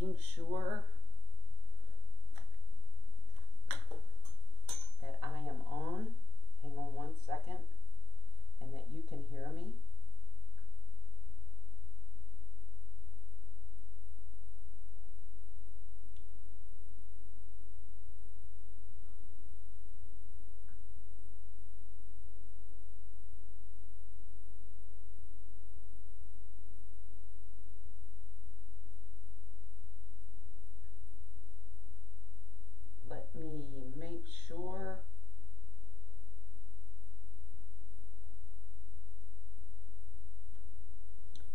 making sure that I am on. Hang on one second, and that you can hear me. Let me make sure.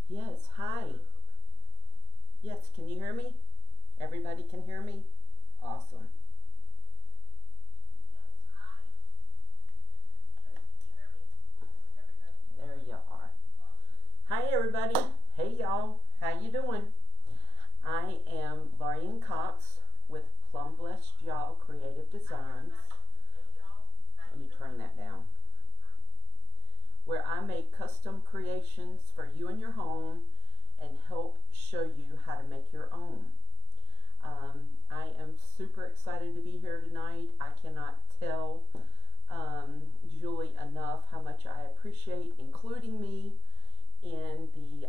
Yes, hi. Yes, can you hear me? Everybody can hear me? Awesome. There you are. Hi everybody. Hey y'all. How you doing? I am Laurie Anne Coxe with Plum Blessed Ya'll Creative Designs. Let me turn that down. Where I make custom creations for you and your home and help show you how to make your own. I am super excited to be here tonight. I cannot tell Julie enough how much I appreciate including me in the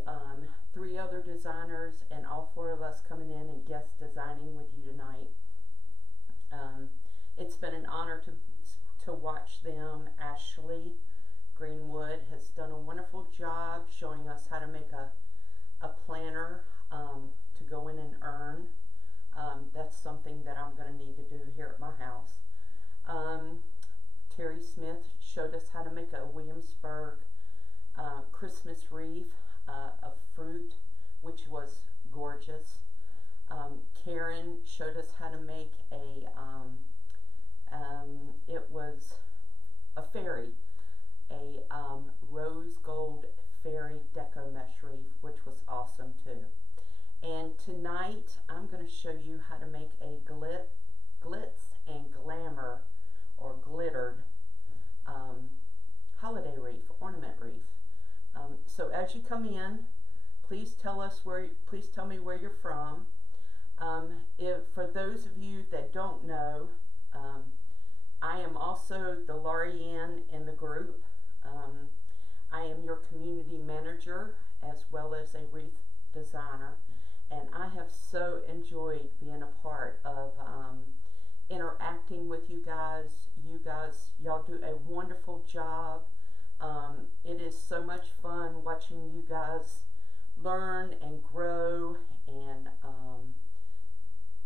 3 other designers and all 4 of us coming in and guest designing with you tonight. It's been an honor to watch them. Ashley Greenwood has done a wonderful job showing us how to make a planner to go in and earn. That's something that I'm going to need to do here at my house. Terry Smith showed us how to make a Williamsburg Christmas wreath of fruit, which was gorgeous. Karen showed us how to make it was a fairy, a rose gold fairy deco mesh wreath, which was awesome too. And tonight I'm going to show you how to make a glitz and glamour or glittered holiday wreath, ornament wreath. So as you come in, please tell me where you're from. For those of you that don't know, I am also the Laurie Anne in the group. I am your community manager as well as a wreath designer, and I have so enjoyed being a part of interacting with you guys. Y'all do a wonderful job. It is so much fun watching you guys learn and grow, and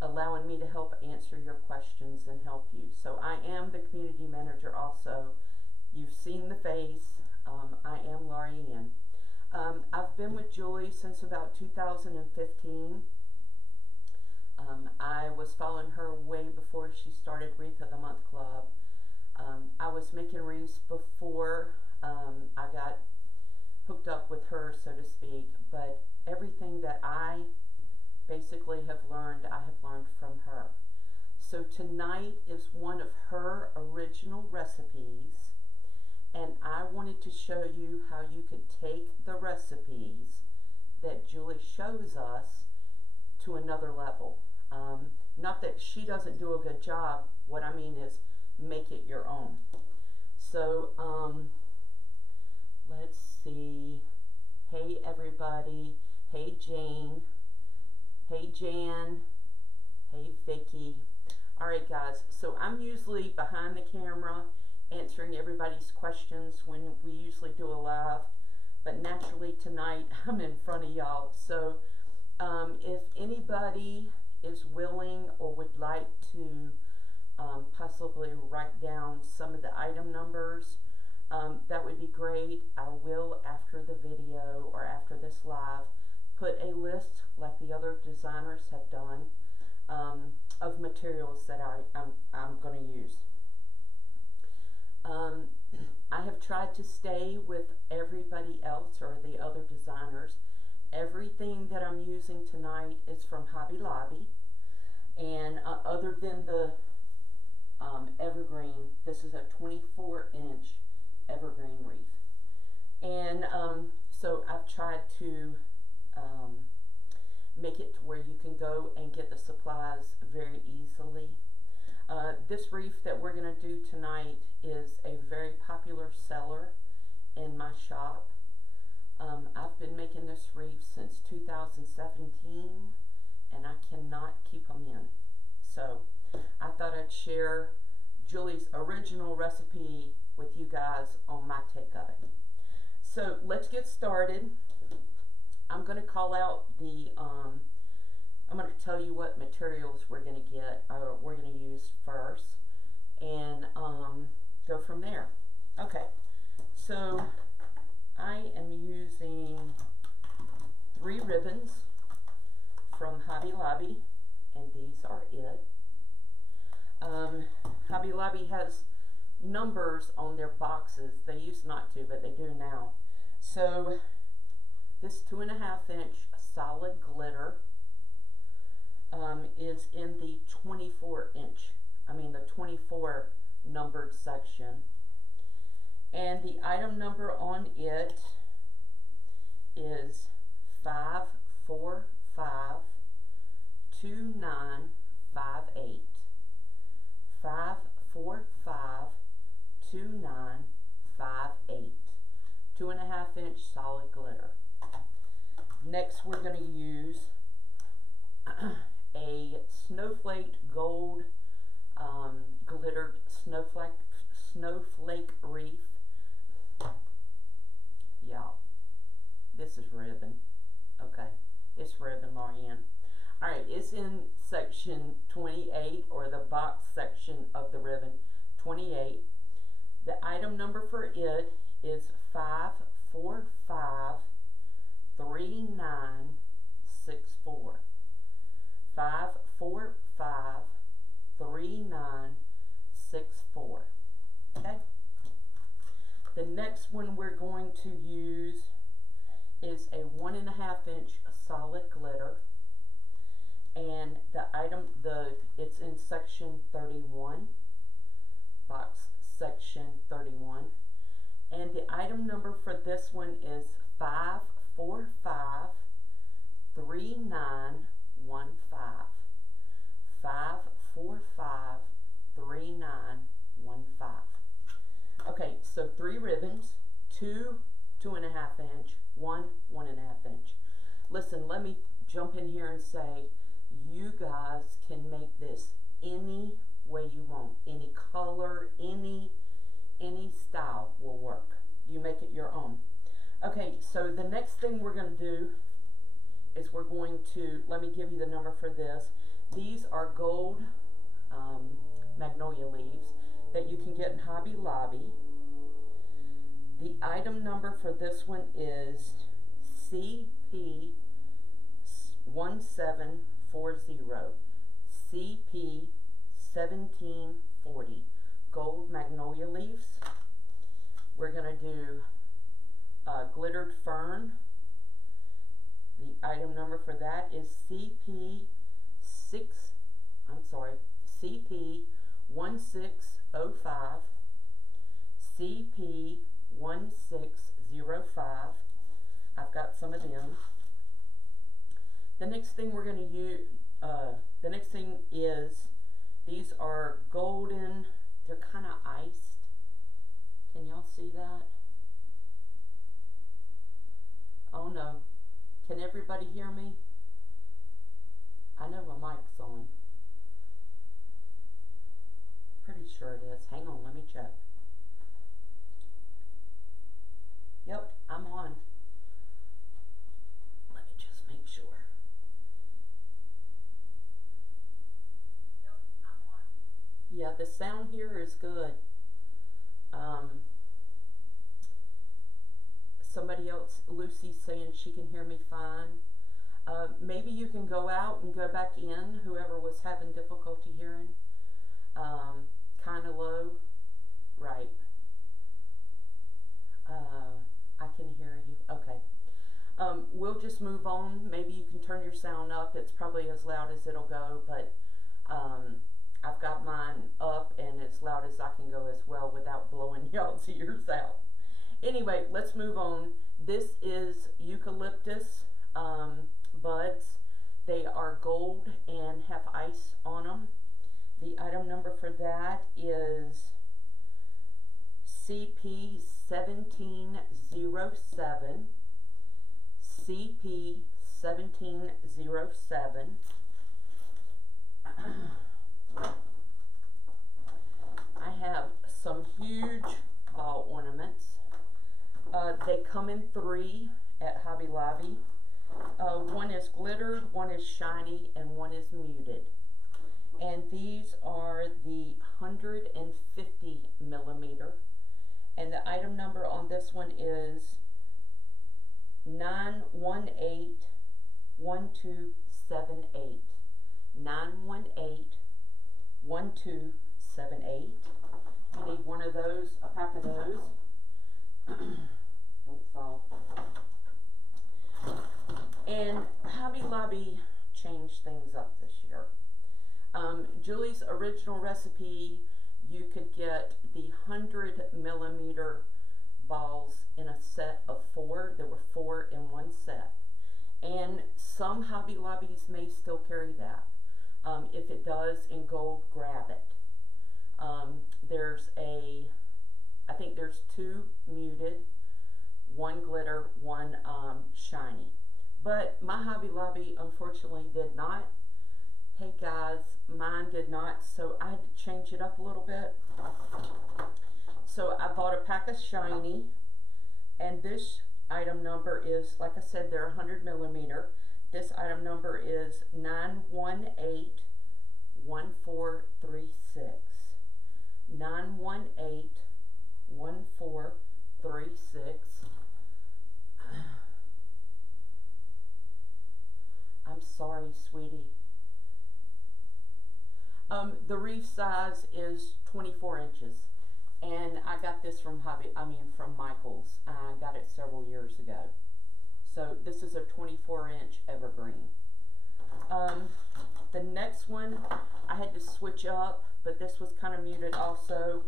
allowing me to help answer your questions and help you. So I am the community manager also. You've seen the face. I am Laurie Anne. I've been with Julie since about 2015. I was following her way before she started Wreath of the Month Club. I was making wreaths before I got hooked up with her, so to speak, but everything that I basically have learned, I have learned from her. So tonight is one of her original recipes, and I wanted to show you how you could take the recipes that Julie shows us to another level. Not that she doesn't do a good job, what I mean is make it your own. So let's see. Hey everybody. Hey Jane. Hey Jan. Hey Vicky. Alright guys, so I'm usually behind the camera answering everybody's questions when we usually do a live, but naturally tonight I'm in front of y'all. So if anybody is willing or would like to possibly write down some of the item numbers, that would be great. I will, after the video or after this live, put a list like the other designers have done of materials that I'm going to use. I have tried to stay with everybody else or the other designers. Everything that I'm using tonight is from Hobby Lobby, and other than the evergreen, this is a 24-inch evergreen wreath. And so I've tried to make it to where you can go and get the supplies very easily. This wreath that we're going to do tonight is a very popular seller in my shop. I've been making this wreath since 2017 and I cannot keep them in. So I thought I'd share Julie's original recipe with you guys on my take of it. So let's get started. I'm going to call out the, I'm going to tell you what materials we're going to get, we're going to use first, and go from there. Okay, so I am using 3 ribbons from Hobby Lobby, and these are it. Hobby Lobby has numbers on their boxes. They used not to, but they do now. So this 2.5-inch solid glitter is in the 24 numbered section. And the item number on it is 5452958. 5452958. 2.5-inch solid glitter. Next, we're going to use a snowflake gold glittered snowflake wreath. Yeah, this is ribbon. Okay, it's ribbon, Laurie Anne. All right, it's in section 28, or the box section of the ribbon, 28. The item number for it is 5453964. 5453964. Okay. The next one we're going to use is a 1.5-inch solid glitter, and the item, it's in section 31, box section 31, and the item number for this one is 5453915. 5453915. Okay, so 3 ribbons, 2 2.5-inch, 1 1.5-inch. Listen, let me jump in here and say, you guys can make this any way you want, any color, any style will work. You make it your own. Okay, so the next thing we're going to do is we're going to, let me give you the number for this. These are gold magnolia leaves that you can get in Hobby Lobby. The item number for this one is CP1740. CP1740. Gold magnolia leaves. We're going to do glittered fern. The item number for that is CP1605. CP1605. I've got some of them. The next thing we're going to use, the next thing is, these are golden, they're kind of iced. Can y'all see that? Oh no. Can everybody hear me? I know my mic's on. Pretty sure it is. Hang on, let me check. Yep, I'm on. Let me just make sure. Yep, I'm on. Yeah, the sound here is good. Somebody else, Lucy's saying she can hear me fine. Maybe you can go out and go back in, whoever was having difficulty hearing. Kind of low. Right. I can hear you. Okay. We'll just move on. Maybe you can turn your sound up. It's probably as loud as it'll go, but I've got mine up and as loud as I can go as well without blowing y'all's ears out. Anyway, let's move on. This is eucalyptus buds. They are gold and have ice on them. The item number for that is CP1707. CP1707. I have some huge ball ornaments. They come in 3 at Hobby Lobby. One is glittered, one is shiny, and one is muted. And these are the 150 millimeter. And the item number on this one is 9181278. 9181278. You need one of those, a pack of those. Don't fall. And Hobby Lobby changed things up this year. Julie's original recipe, you could get the 100 millimeter balls in a set of 4. There were 4 in one set. And some Hobby Lobbies may still carry that. If it does in gold, grab it. I think there's 2 muted, 1 glitter, 1 shiny. But my Hobby Lobby unfortunately did not. Hey guys, mine did not, so I had to change it up a little bit. So I bought a pack of shiny, and this item number is, like I said, they're 100 millimeter. This item number is 9181436. 9181436. I'm sorry, sweetie. The wreath size is 24 inches, and I got this from from Michael's. I got it several years ago. So this is a 24-inch evergreen. The next one I had to switch up, but this was kind of muted also.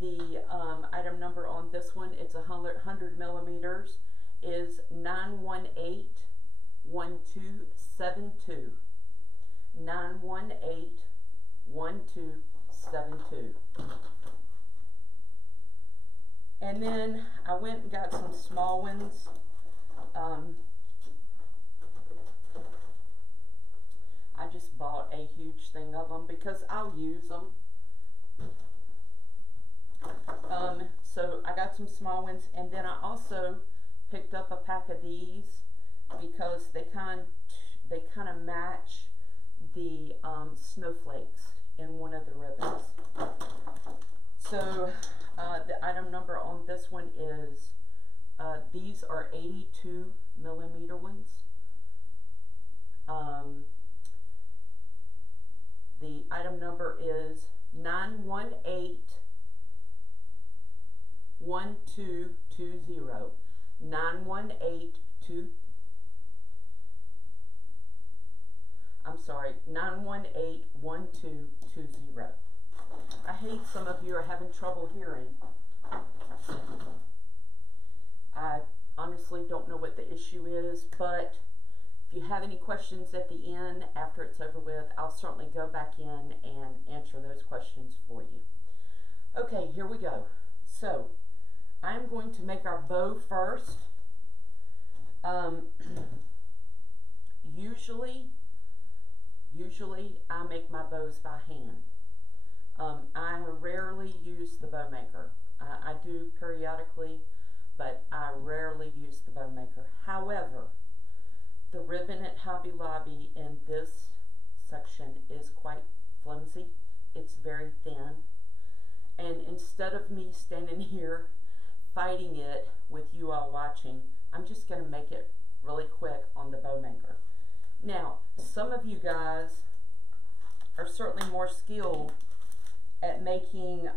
The item number on this one, it's 100 millimeters, is 9181272. 9181272. And then I went and got some small ones. I just bought a huge thing of them because I'll use them. So I got some small ones, and then I also picked up a pack of these because they kind of match the snowflakes in one of the ribbons. So the item number on this one is, these are 82 millimeter ones. The item number is 9181220. 9181220. I hate some of you are having trouble hearing. I honestly don't know what the issue is, but if you have any questions at the end after it's over with, I'll certainly go back in and answer those questions for you. Okay, here we go. So I'm going to make our bow first. Usually I make my bows by hand. I rarely use the bow maker. I do periodically, but I rarely use the bow maker. However, the ribbon at Hobby Lobby in this section is quite flimsy. It's very thin. And instead of me standing here fighting it with you all watching, I'm just going to make it really quick on the bow maker. Now, some of you guys are certainly more skilled at making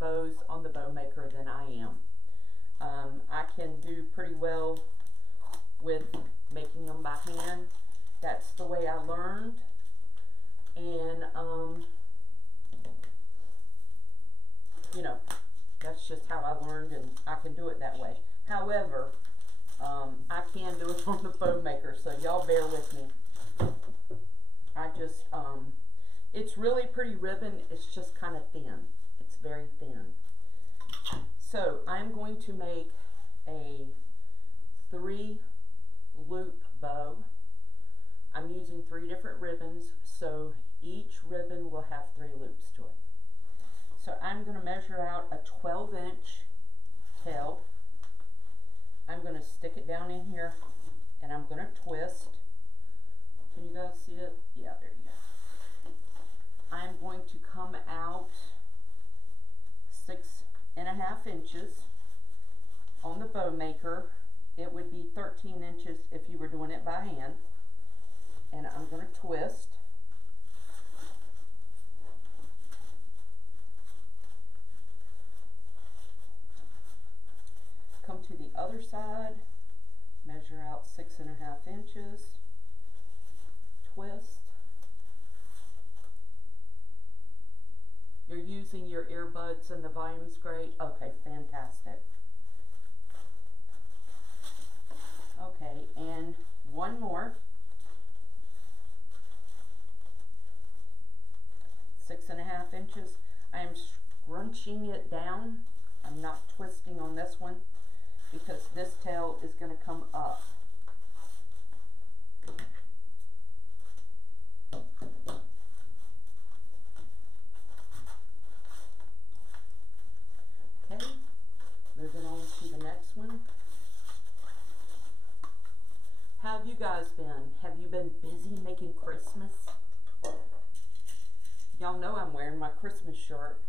bows on the bow maker than I am. I can do pretty well with making them by hand. That's the way I learned, and you know, that's just how I learned, and I can do it that way. However, I can do it on the bow maker, so y'all bear with me. I just, it's really pretty ribbon. It's just kind of thin. It's very thin. So I'm going to make a 3-loop bow. I'm using 3 different ribbons, so each ribbon will have 3 loops to it. So I'm going to measure out a 12-inch tail. I'm going to stick it down in here, and I'm going to twist. Can you guys see it? Yeah, there you go. I'm going to come out 6.5 inches. On the bow maker, it would be 13 inches if you were doing it by hand. And I'm going to twist. Come to the other side, measure out 6.5 inches, twist. You're using your earbuds and the volume's great? Okay, fantastic. Okay, and one more. 6.5 inches. I am scrunching it down. I'm not twisting on this one because this tail is going to come up. Okay, moving on to the next one. How have you guys been? Have you been busy making Christmas? Y'all know I'm wearing my Christmas shirt,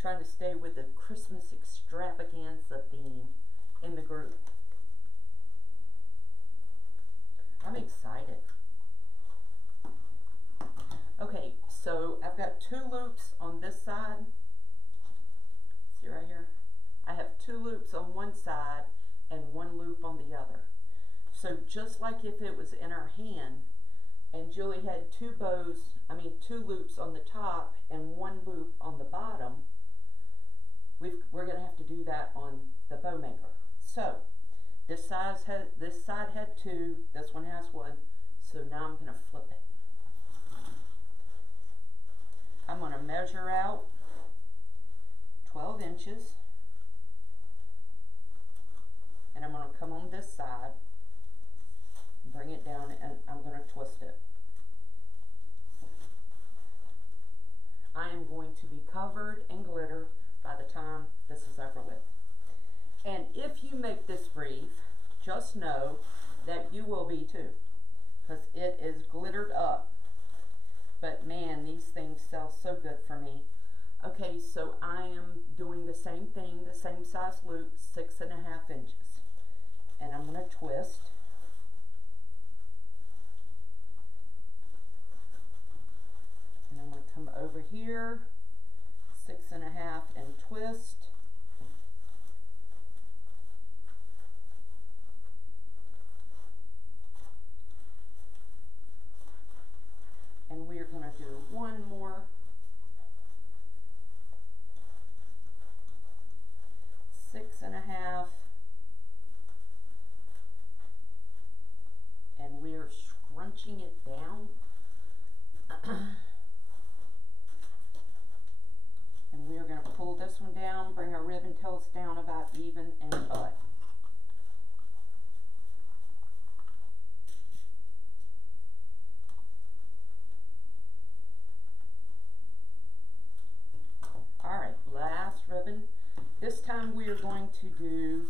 trying to stay with the Christmas extravaganza theme in the group. I'm excited. Okay, so I've got 2 loops on this side. See right here? I have 2 loops on one side and 1 loop on the other. So just like if it was in our hand, and Julie had 2 loops on the top and 1 loop on the bottom, we're going to have to do that on the bow maker. So this side had 2, this one has 1, so now I'm going to flip it. I'm going to measure out 12 inches, and I'm going to come on this side, bring it down, and I'm going to twist it. I am going to be covered in glitter by the time this is over with. And if you make this wreath, just know that you will be too, because it is glittered up. But man, these things sell so good for me. Okay, so I am doing the same thing, the same size loop, 6.5 inches. And I'm going to twist. And I'm going to come over here, 6.5 and twist. And we are going to do one more. 6.5. And we are scrunching it down. And we are going to pull this one down, bring our ribbon tails down about even, and cut. Alright, last ribbon. This time we are going to do,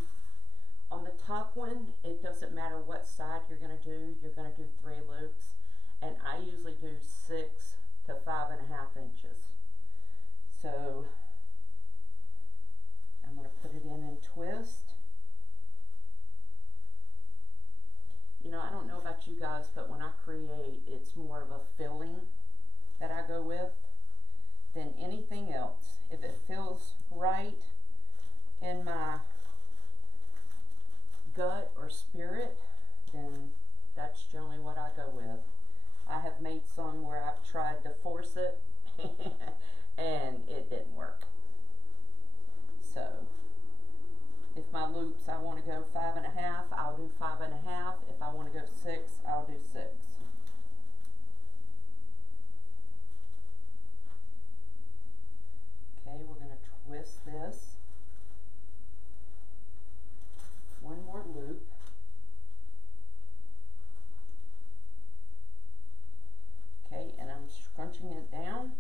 on the top one, it doesn't matter what side you're going to do, you're going to do 3 loops. And I usually do 6 to 5.5 inches. So I'm going to put it in and twist. You know, I don't know about you guys, but when I create, it's more of a filling that I go with than anything else. If it feels right in my gut or spirit, then that's generally what I go with. I have made some where I've tried to force it and it didn't work. So If my loops, I want to go 5 1/2, I'll do 5 1/2. If I want to go 6, I'll do 6. Okay, we're going to twist this. One more loop. Okay, and I'm scrunching it down.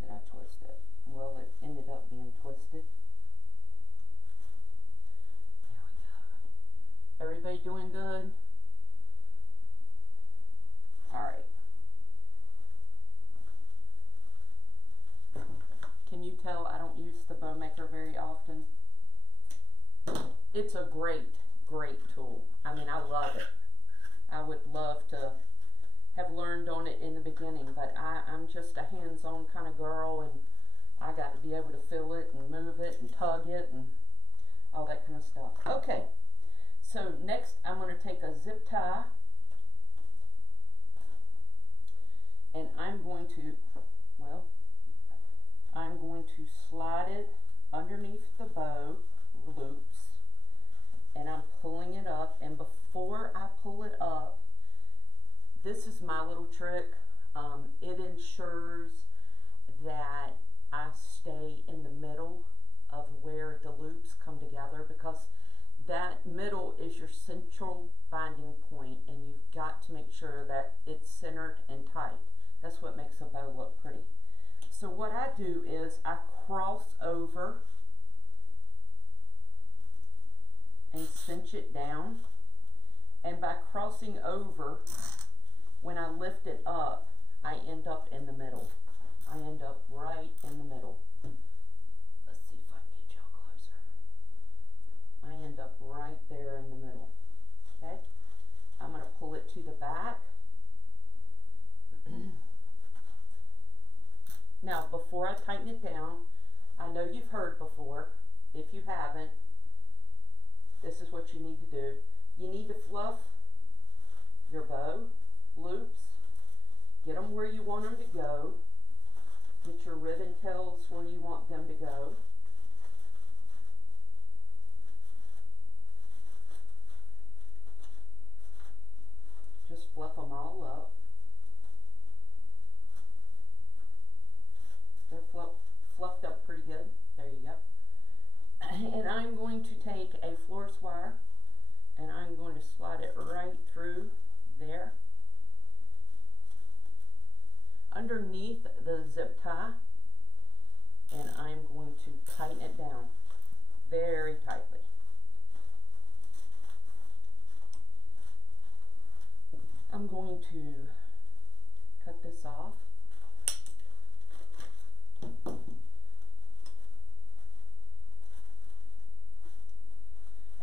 Did I twist it? Well, it ended up being twisted. There we go. Everybody doing good? All right. Can you tell I don't use the bow maker very often? It's a great, great tool. I mean, I love it. I would love to have learned on it in the beginning, but I'm just a hands-on kind of girl, and I got to be able to feel it and move it and tug it and all that kind of stuff. Okay, so next I'm going to take a zip tie, and I'm going to slide it underneath the bow loops, and I'm pulling it up. And before I pull it up, this is my little trick. It ensures that I stay in the middle of where the loops come together, because that middle is your central binding point, and you've got to make sure that it's centered and tight. That's what makes a bow look pretty. So what I do is I cross over and cinch it down, and by crossing over, when I lift it up, I end up in the middle. I end up right in the middle. Let's see if I can get y'all closer. I end up right there in the middle. Okay? I'm going to pull it to the back. Now, before I tighten it down, I know you've heard before. If you haven't, this is what you need to do. You need to fluff your bow loops. Get them where you want them to go. Get your ribbon tails where you want them to go. Just fluff them all up. They're fluffed up pretty good. There you go. And I'm going to take a florist wire, and I'm going to slide it right through there, underneath the zip tie, and I'm going to tighten it down very tightly. I'm going to cut this off.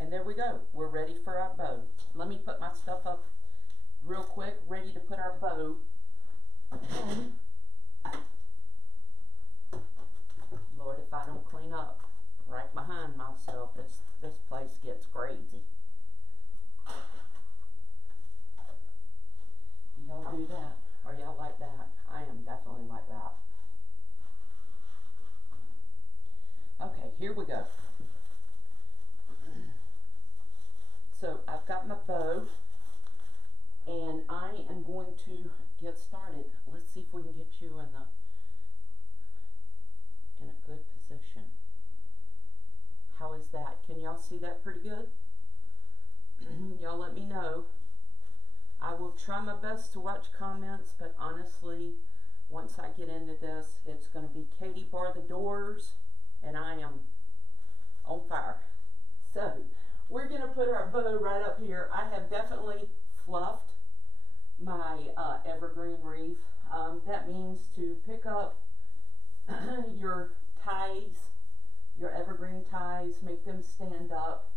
And there we go. We're ready for our bow. Let me put my stuff up real quick, ready to put our bow on. Lord, if I don't clean up right behind myself, this place gets crazy. Do y'all do that? Are y'all like that? I am definitely like that. Okay, here we go. So I've got my bow, and I am going to get started. Let's see if we can get you in a good position. How is that? Can y'all see that pretty good? Y'all let me know. I will try my best to watch comments, but honestly, once I get into this, it's going to be Katie bar the doors, and I am on fire. So we're going to put our bow right up here. I have definitely fluffed my evergreen wreath. That means to pick up your ties, your evergreen ties, make them stand up.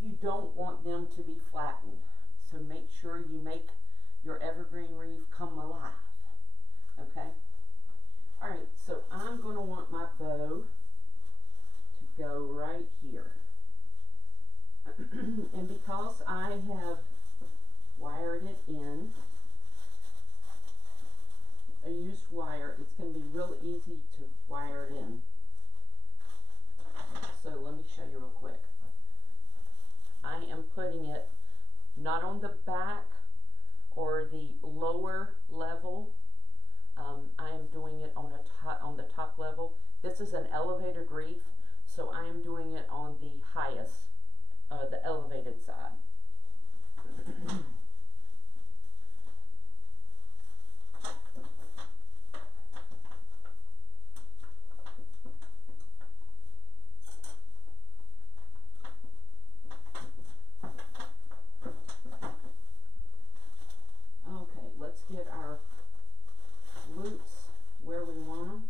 You don't want them to be flattened. So make sure you make your evergreen wreath come alive. Okay? Alright, so I'm going to want my bow to go right here. And because I have wired it in, a used wire, it's going to be real easy to wire it in. show you real quick. I am putting it not on the back or the lower level. I am doing it on the top level. This is an elevated wreath, so I am doing it on the highest, the elevated side. Okay, let's get our loops where we want them.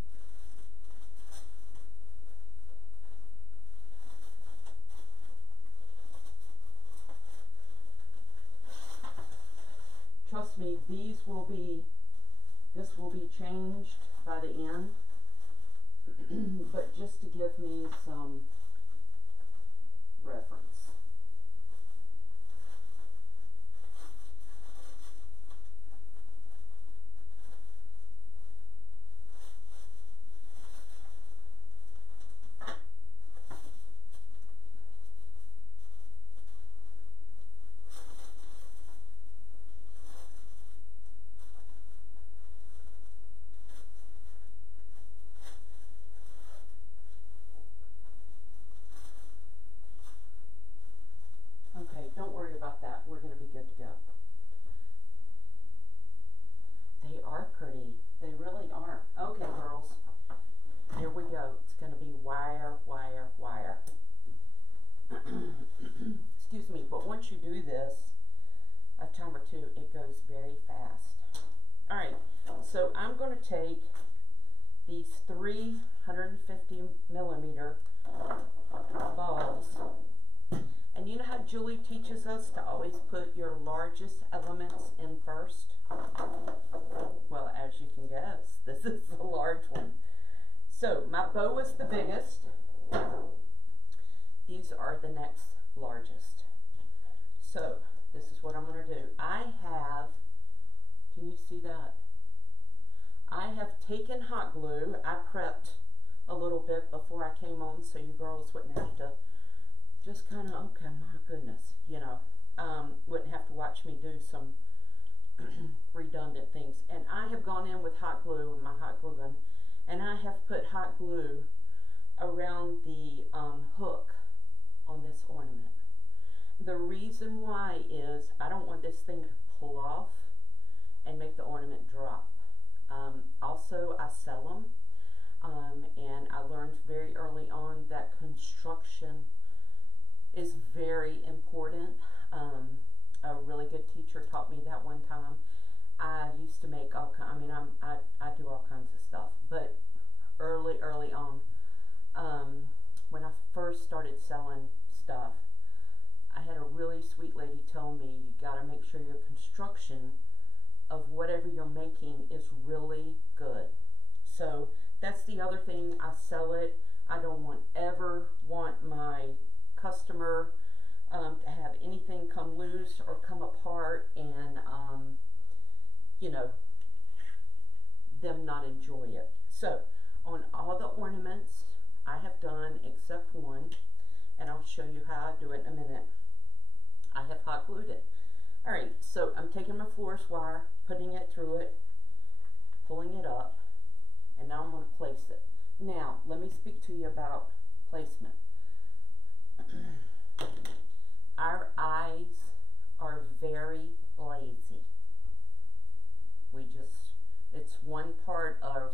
Trust me, this will be changed by the end, but just to give me some reference. Don't worry about that. We're going to be good to go. They are pretty. They really are. Okay, girls. Here we go. It's going to be wire, wire, wire. Excuse me, but once you do this a time or two, it goes very fast. All right, so I'm going to take these 350 millimeter balls. And you know how Julie teaches us to always put your largest elements in first? Well, as you can guess, this is a large one. So my bow is the biggest. These are the next largest. So this is what I'm going to do. I have, can you see that? I have taken hot glue. I prepped a little bit before I came on so you girls wouldn't have to just kind of, okay, my goodness, you know, wouldn't have to watch me do some redundant things. And I have gone in with hot glue, with my hot glue gun, and I have put hot glue around the hook on this ornament. The reason why is I don't want this thing to pull off and make the ornament drop. Also, I sell them, and I learned very early on that construction is very important. A really good teacher taught me that one time. I used to make all kinds, I mean, I do all kinds of stuff, but early on, when I first started selling stuff, I had a really sweet lady tell me, you gotta make sure your construction of whatever you're making is really good. So that's the other thing. I sell it. I don't ever want my customer to have anything come loose or come apart and you know, them not enjoy it. So on all the ornaments I have done except one, and I'll show you how I do it in a minute, I have hot glued it. Alright, so I'm taking my florist wire, putting it through it, pulling it up, and now I'm going to place it. Now let me speak to you about placement. Our eyes are very lazy. It's one part of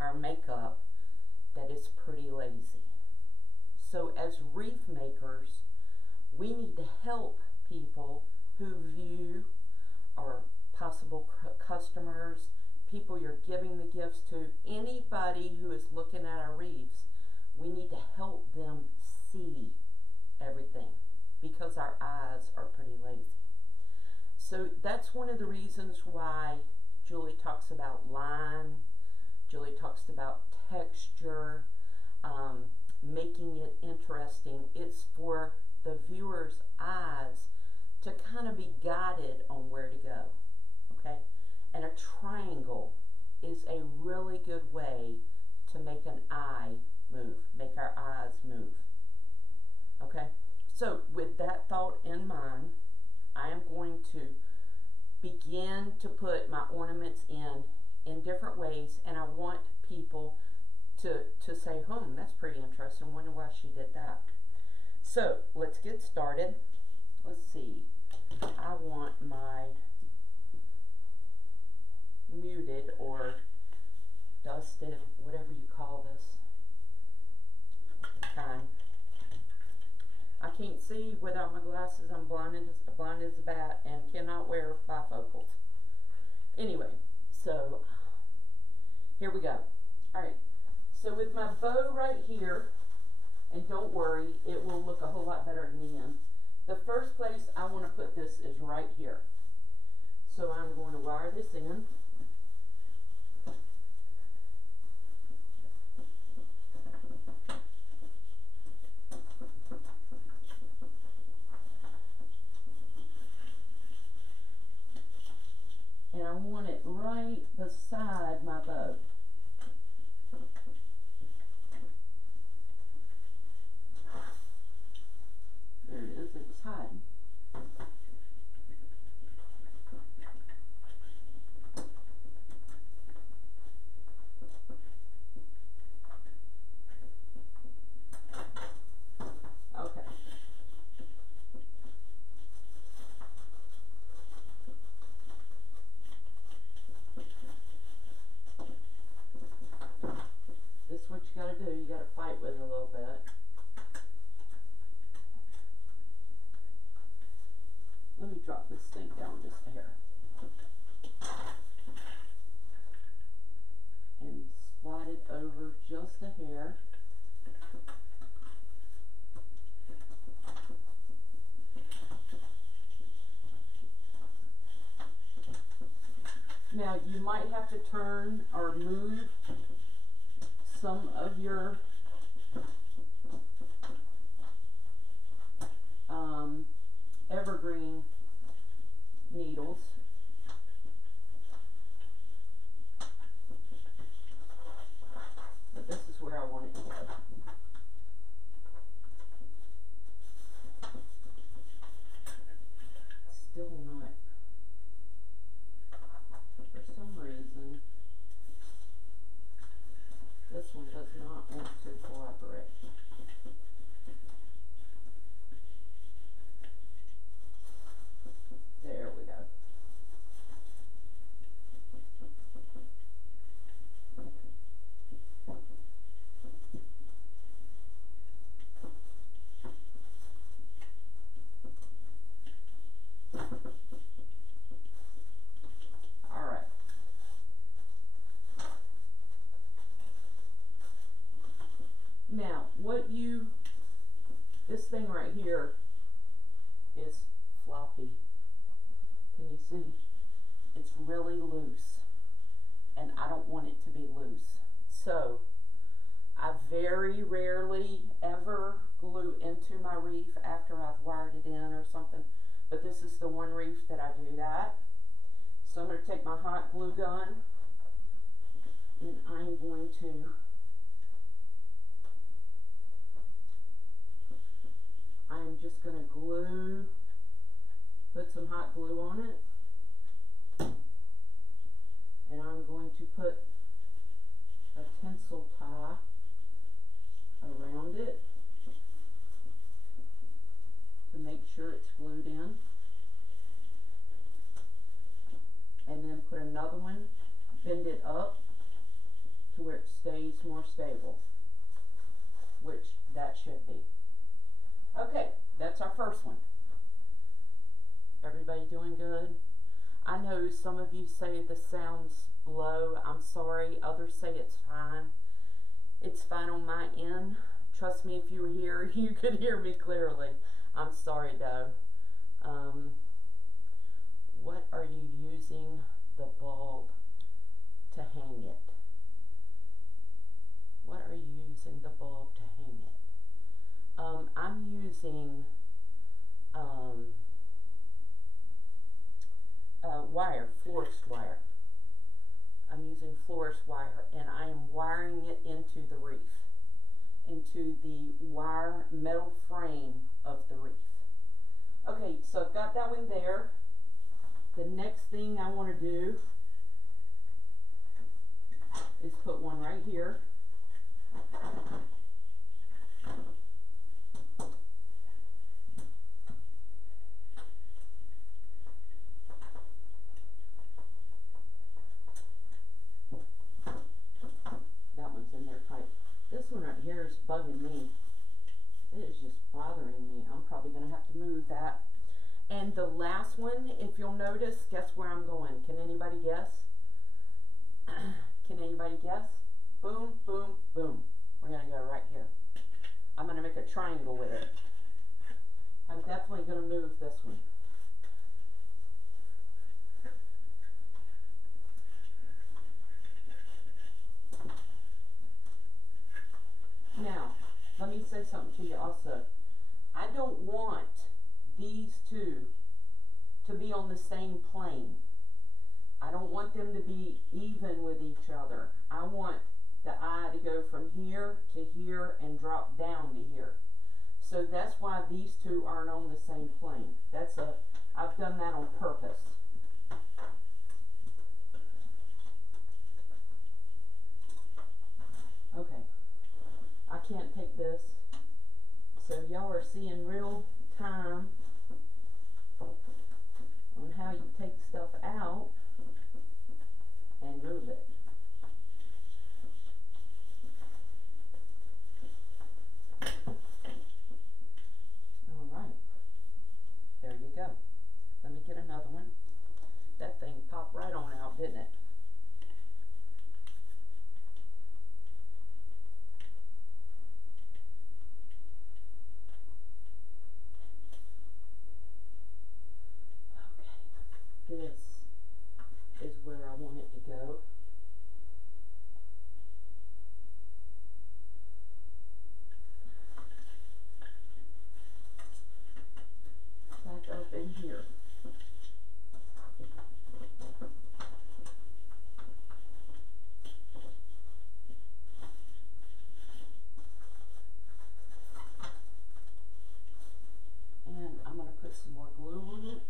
our makeup that is pretty lazy. So as wreath makers, we need to help people who view, or possible customers, people you're giving the gifts to, anybody who is looking at our wreaths. We need to help them see everything because our eyes are pretty lazy. So that's one of the reasons why Julie talks about line, Julie talks about texture, making it interesting. It's for the viewer's eyes to kind of be guided on where to go, okay? And a triangle is a really good way to make an eye move, make our eyes move. Okay, so with that thought in mind, I am going to begin to put my ornaments in different ways, and I want people to say, that's pretty interesting. Wonder why she did that. So let's get started. Let's see. I want my muted or dusted, whatever you call this kind. I can't see without my glasses. I'm blind as a bat and cannot wear bifocals. Anyway, so here we go. All right. So with my bow right here, and don't worry, it will look a whole lot better in the end. The first place I want to put this is right here. So I'm going to wire this in. And I want it right beside my bow. There it is, it was hiding. Okay. This is what you gotta do, you gotta fight with it a little bit. Let me drop this thing down just a hair. And slide it over just a hair. Now you might have to turn or move some of your evergreen needles. But this is where I want it to go. Still not, for some reason, this one does not want to cooperate. There we go. All right. Now, this thing right here is floppy. Can you see? It's really loose, and I don't want it to be loose. So I very rarely ever glue into my wreath after I've wired it in or something, but this is the one wreath that I do that. So I'm going to take my hot glue gun, and I'm going to put some hot glue on it, and I'm going to put a tinsel tie around it to make sure it's glued in, and then put another one, bend it up to where it stays more stable, which that should be. Okay, that's our first one. Everybody doing good? I know some of you say the sound's low. I'm sorry. Others say it's fine. It's fine on my end. Trust me, if you were here, you could hear me clearly. I'm sorry though. What are you using the bulb to hang it? What are you using the bulb to hang it? I'm using wire, florist wire. I'm using florist wire, and I am wiring it into the wreath. into the wire metal frame of the wreath. Okay, so I've got that one there. The next thing I want to do is put one right here. That one's in there tight. This one right here is bugging me. It is just bothering me. I'm probably going to have to move that. And the last one, if you'll notice, guess where I'm going? Can anybody guess? Can anybody guess? Boom, boom, boom. We're going to go right here. I'm going to make a triangle with it. I'm definitely going to move this one. Now, let me say something to you also. I don't want these two to be on the same plane. I don't want them to be even with each other. I want the eye to go from here to here and drop down to here. So that's why these two aren't on the same plane. I've done that on purpose. Okay. I can't take this. So y'all are seeing real time on how you take stuff out and move it. All right. There you go. Let me get another one. That thing popped right on out, didn't it? This is where I want it to go. Back up in here. And I'm going to put some more glue on it.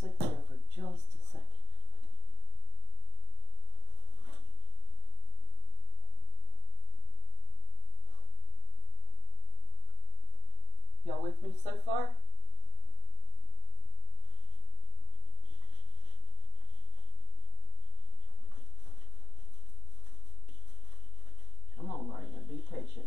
Sit there for just a second. Y'all with me so far? Come on, Laurie Anne, be patient.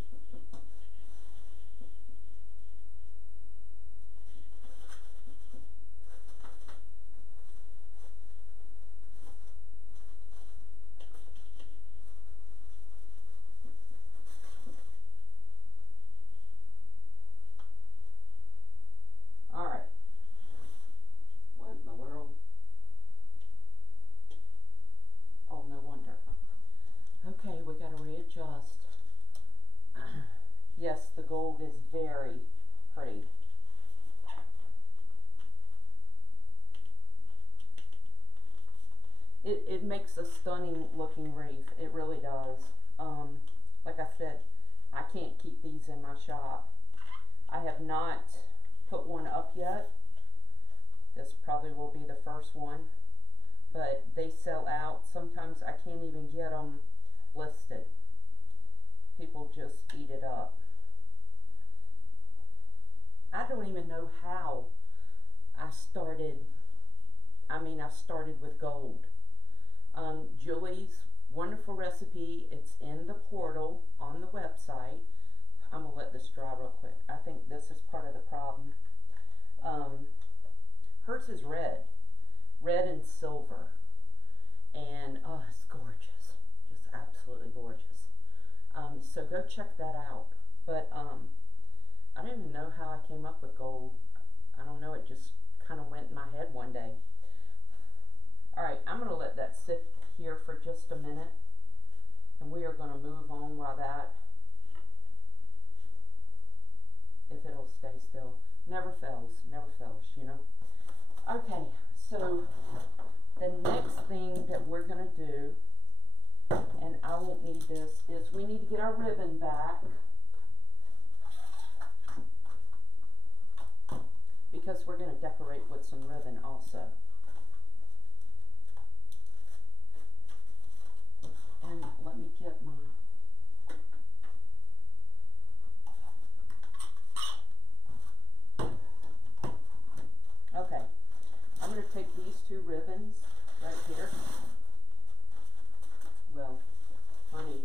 Okay, we got to readjust. Yes, the gold is very pretty. It makes a stunning looking wreath. It really does. Like I said, I can't keep these in my shop. I have not put one up yet. This probably will be the first one. But they sell out. Sometimes I can't even get them listed. People just eat it up. I don't even know how I started. I started with gold. Julie's wonderful recipe, it's in the portal on the website. I'm going to let this dry real quick. I think this is part of the problem. Hers is red and silver. And, oh, it's gorgeous. Just absolutely gorgeous. So go check that out. But I don't even know how I came up with gold. I don't know, it just kind of went in my head one day. Alright, I'm going to let that sit here for just a minute. And we are going to move on while that, if it'll stay still. Never fails, you know. Okay, so the next thing that we're going to do, and I won't need this, is we need to get our ribbon back. Because we're going to decorate with some ribbon also. And let me get my... Okay, I'm going to take these two ribbons right here. Well, honey,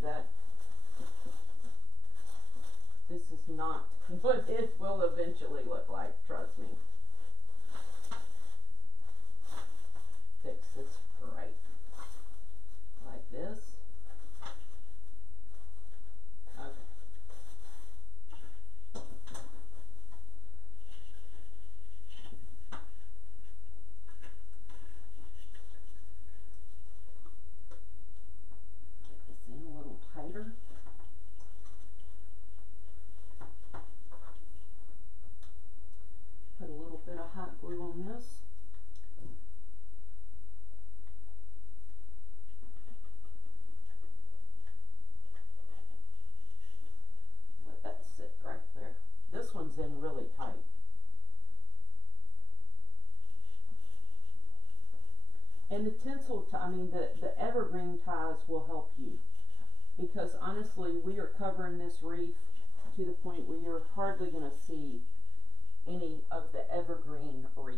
this is not what it will eventually look like, trust me. Fix this right, like this. Okay. Get this in a little tighter. Put a little bit of hot glue on this. Let that sit right there. This one's in really tight. And the tinsel, the evergreen ties will help you. Because honestly, we are covering this wreath to the point where you're hardly going to see any of the evergreen wreath.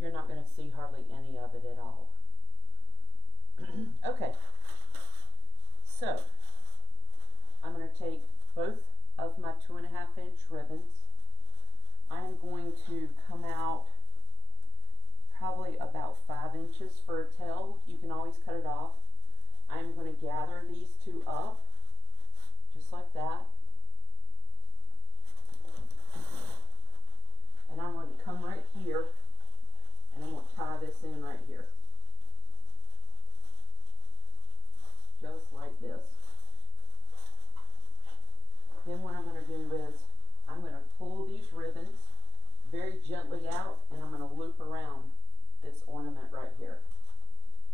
You're not going to see hardly any of it at all. Okay, so I'm going to take both of my 2.5-inch ribbons. I'm going to come out probably about 5 inches for a tail. You can always cut it off. I'm going to gather these two up just like that. And I'm going to come right here and I'm going to tie this in right here. Just like this. Then what I'm going to do is I'm going to pull these ribbons very gently out and I'm going to loop around this ornament right here.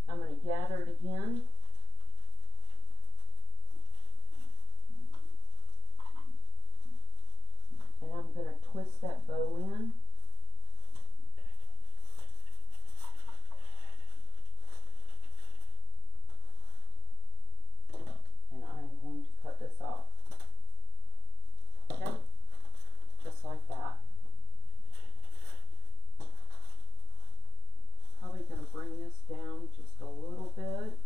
I'm going to gather it again. And I'm going to twist that bow in. And I am going to cut this off. Okay? Just like that. Probably going to bring this down just a little bit.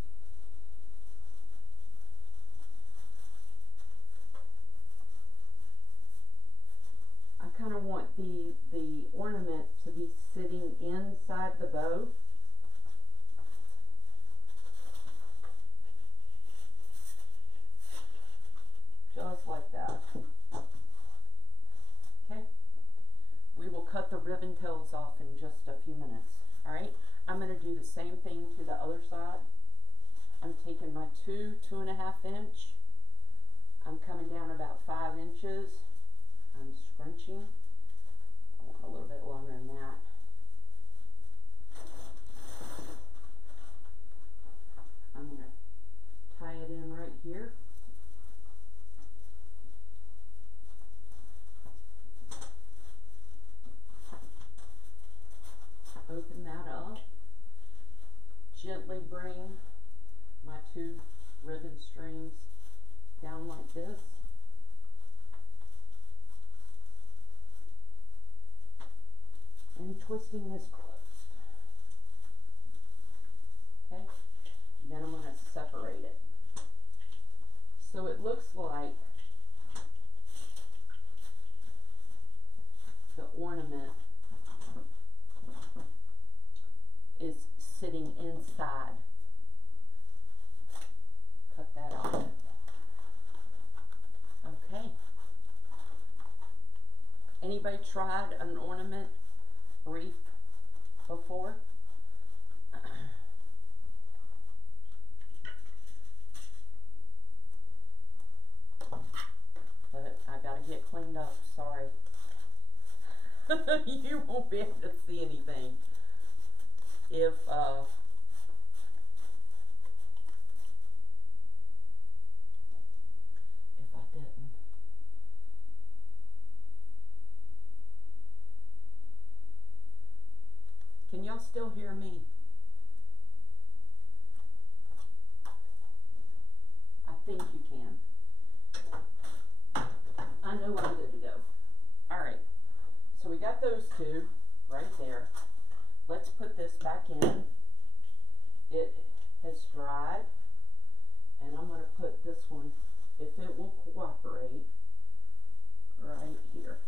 I kind of want the ornament to be sitting inside the bow. Just like that. Okay. We will cut the ribbon tails off in just a few minutes. Alright. I'm going to do the same thing to the other side. I'm taking my 2.5-inch. I'm coming down about 5 inches. I'm scrunching. I want a little bit longer than that. I'm going to tie it in right here. Open that up. Gently bring my 2 ribbon strings down like this. And twisting this closed. Okay? Then I'm going to separate it. So it looks like the ornament is sitting inside. Cut that off. Okay. Anybody tried an ornament wreath before? But I gotta get cleaned up, sorry. You won't be able to see anything. if I didn't. Can y'all still hear me? I think you can. I know I'm good to go. All right, so we got those two right there. Let's put this back in. It has dried, and I'm going to put this one, if it will cooperate, right here.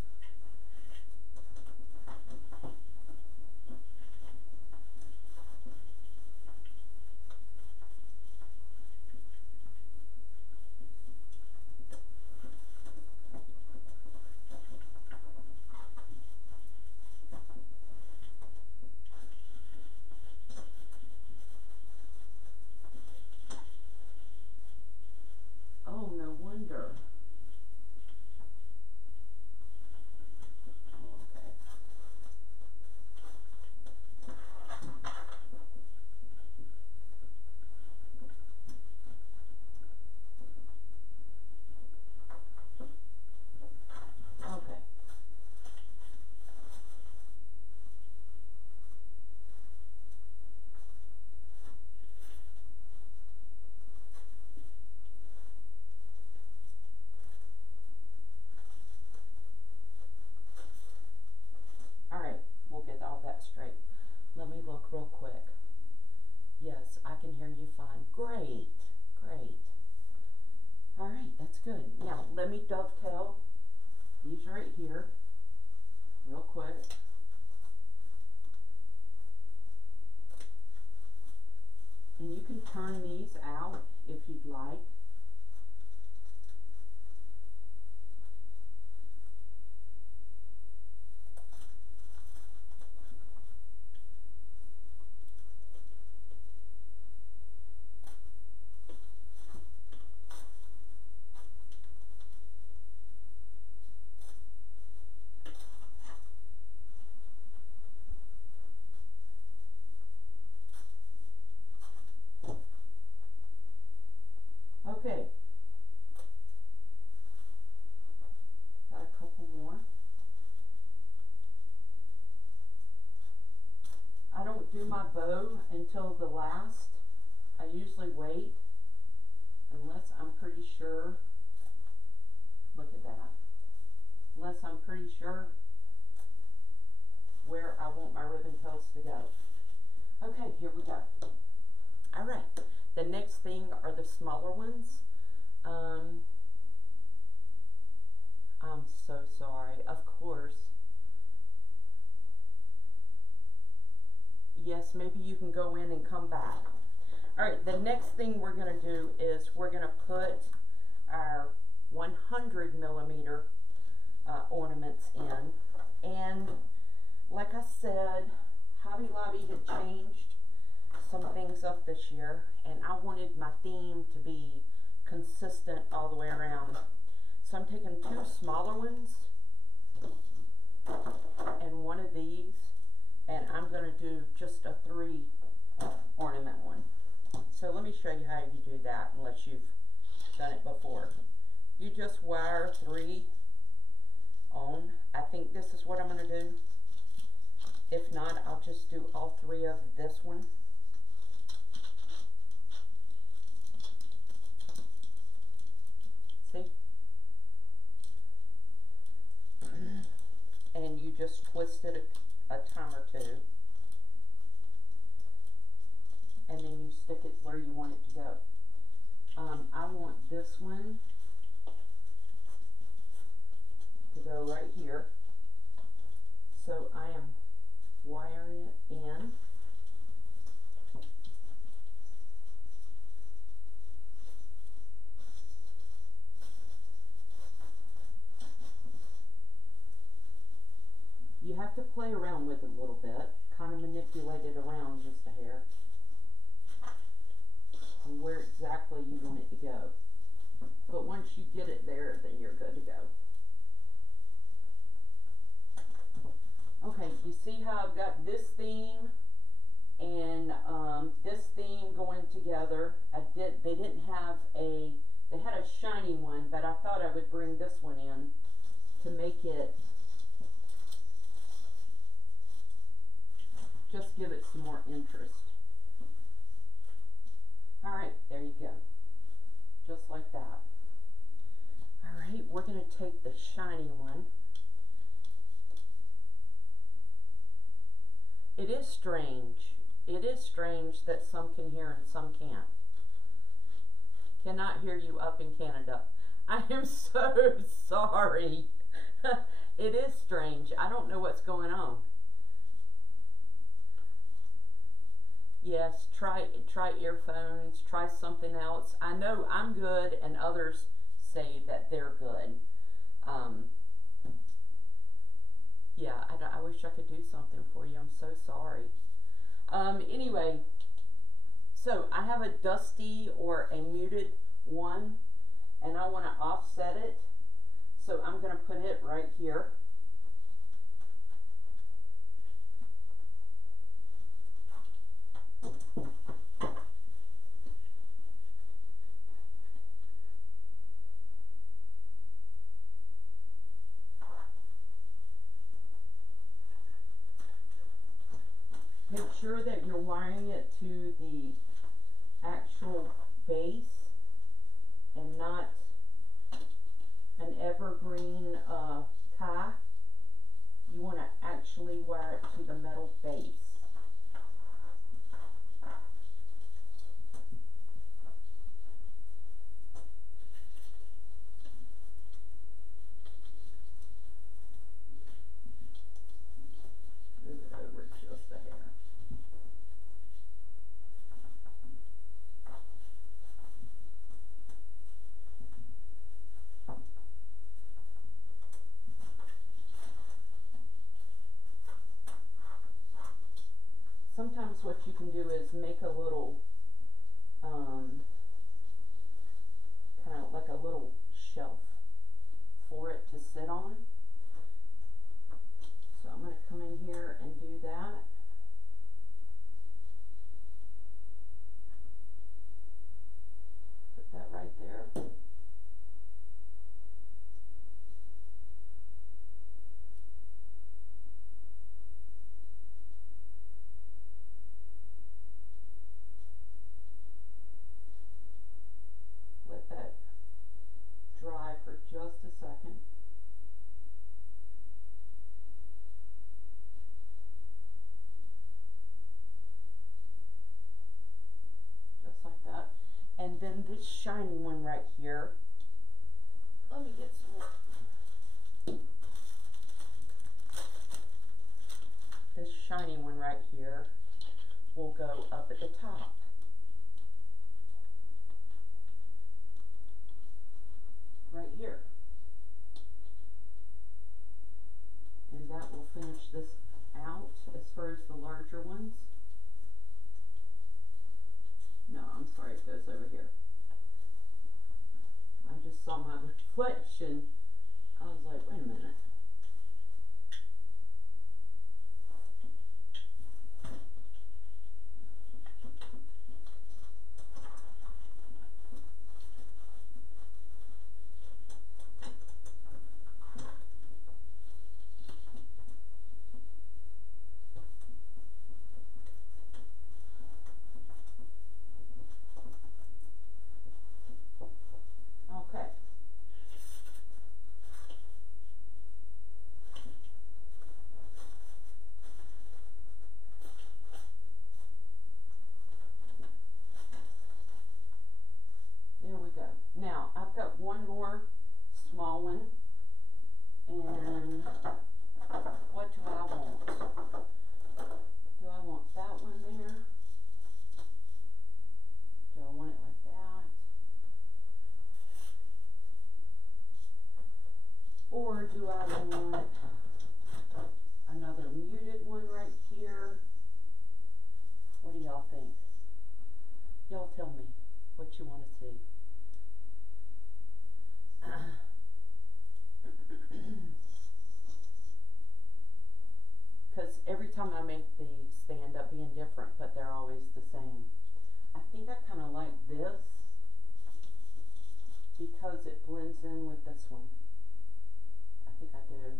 Oh, no wonder. Okay. Okay. All right, we'll get all that straight. Let me look real quick. Yes, I can hear you fine. Great, great. All right, that's good. Now, let me dovetail these right here real quick. And you can turn these out if you'd like. Okay. Got a couple more. I don't do my bow until the last. I usually wait unless I'm pretty sure. Look at that. Unless I'm pretty sure where I want my ribbon tails to go. Okay, here we go. All right. The next thing are the smaller ones. I'm so sorry. Of course. Yes, maybe you can go in and come back. All right, the next thing we're going to do is we're going to put our 100 millimeter ornaments in. And like I said, Hobby Lobby had changed some things up this year, and I wanted my theme to be consistent all the way around. So I'm taking two smaller ones and one of these, and I'm going to do just a 3 ornament one. So let me show you how you do that, unless you've done it before. You just wire 3 on. I think this is what I'm going to do. If not, I'll just do all 3 of this one. See? And you just twist it a time or two. And then you stick it where you want it to go. I want this one to go right here. So I am wiring it in. You have to play around with it a little bit, kind of manipulate it around just a hair, and where exactly you want it to go. But once you get it there, then you're good to go. Okay, you see how I've got this theme and this theme going together. They didn't have they had a shiny one, but I thought I would bring this one in to make it, just give it some more interest. All right, there you go. Just like that. All right, we're going to take the shiny one. It is strange. It is strange that some can hear and some can't. Cannot hear you up in Canada. I am so sorry. It is strange. I don't know what's going on. Yes, try earphones, try something else. I know I'm good and others say that they're good. Yeah, I wish I could do something for you. I'm so sorry. Anyway, so I have a dusty or a muted one, and I want to offset it. So I'm going to put it right here. Make sure that you're wiring it to the actual base and not an evergreen tie. You want to actually wire it to the metal base. Move it over just a hair. Sometimes what you can do is make a little, kind of like a little shelf for it to sit on. So I'm going to come in here and do that. Put that right there. Let that dry for just a second. Just like that. And then this shiny one right here. Let me get some more. This shiny one right here will go up at the top. Right here. And that will finish this out as far as the larger ones. No, I'm sorry, it goes over here. I just saw my reflection. I was like, wait a minute. Okay. There we go. Now, I've got one more small one. And what do I want? Do I want that one there? Do I want it like that? Or do I want another muted one right here? What do y'all think? Y'all tell me what you want to see. Because every time I make these, they end up being different, but they're always the same. I think I kind of like this because it blends in with this one. I think I do.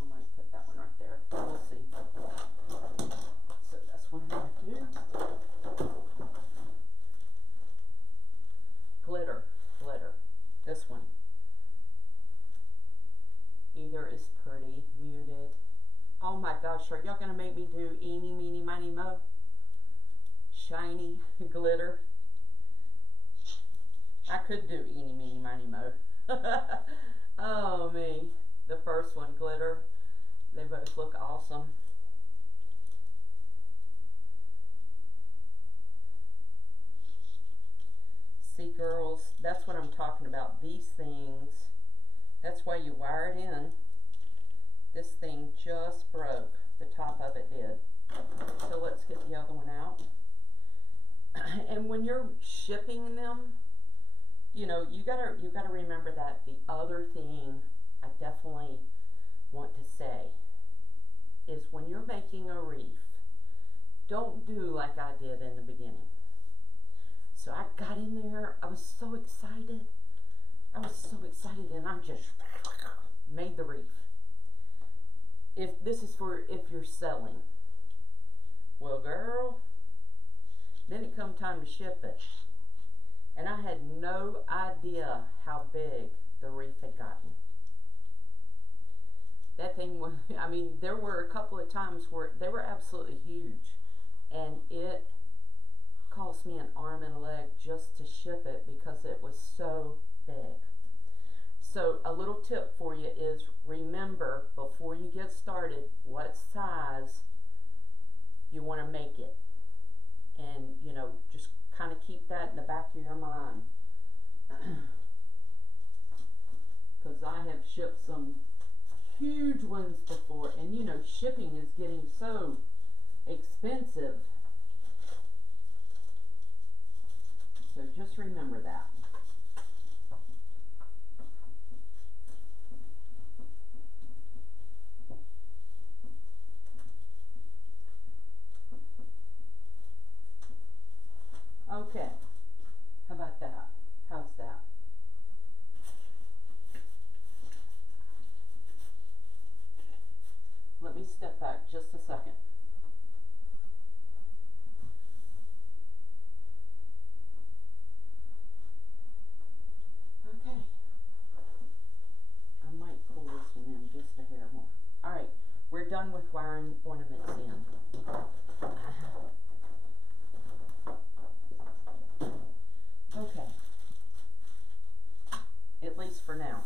I might put that one right there. We'll see. So that's what I'm going to do. Glitter, glitter. This one. Either is pretty, muted. Oh my gosh, are y'all going to make me do eeny, meeny, miny, mo? Shiny glitter. I could do eeny, meeny, miny, mo. Oh, me. The first one, glitter. They both look awesome. See, girls, that's what I'm talking about. These things, that's why you wire it in. This thing just broke. The top of it did. So let's get the other one out. And when you're shipping them, you know, you gotta remember that. The other thing I definitely want to say is when you're making a wreath, don't do like I did in the beginning. So I got in there, I was so excited. And I just made the wreath. If this is for if you're selling. Well, girl, then it come time to ship it. And I had no idea how big the wreath had gotten. That thing was, I mean, there were a couple of times where they were absolutely huge. And it cost me an arm and a leg just to ship it because it was so big. So a little tip for you is remember before you get started what size you want to make it. And, you know, just kind of keep that in the back of your mind. Because I have shipped some huge ones before, and you know, shipping is getting so expensive. So just remember that. Okay, how about that? How's that? Let me step back just a second. Okay. I might pull this one in just a hair more. All right, we're done with wiring ornaments in. Okay, at least for now.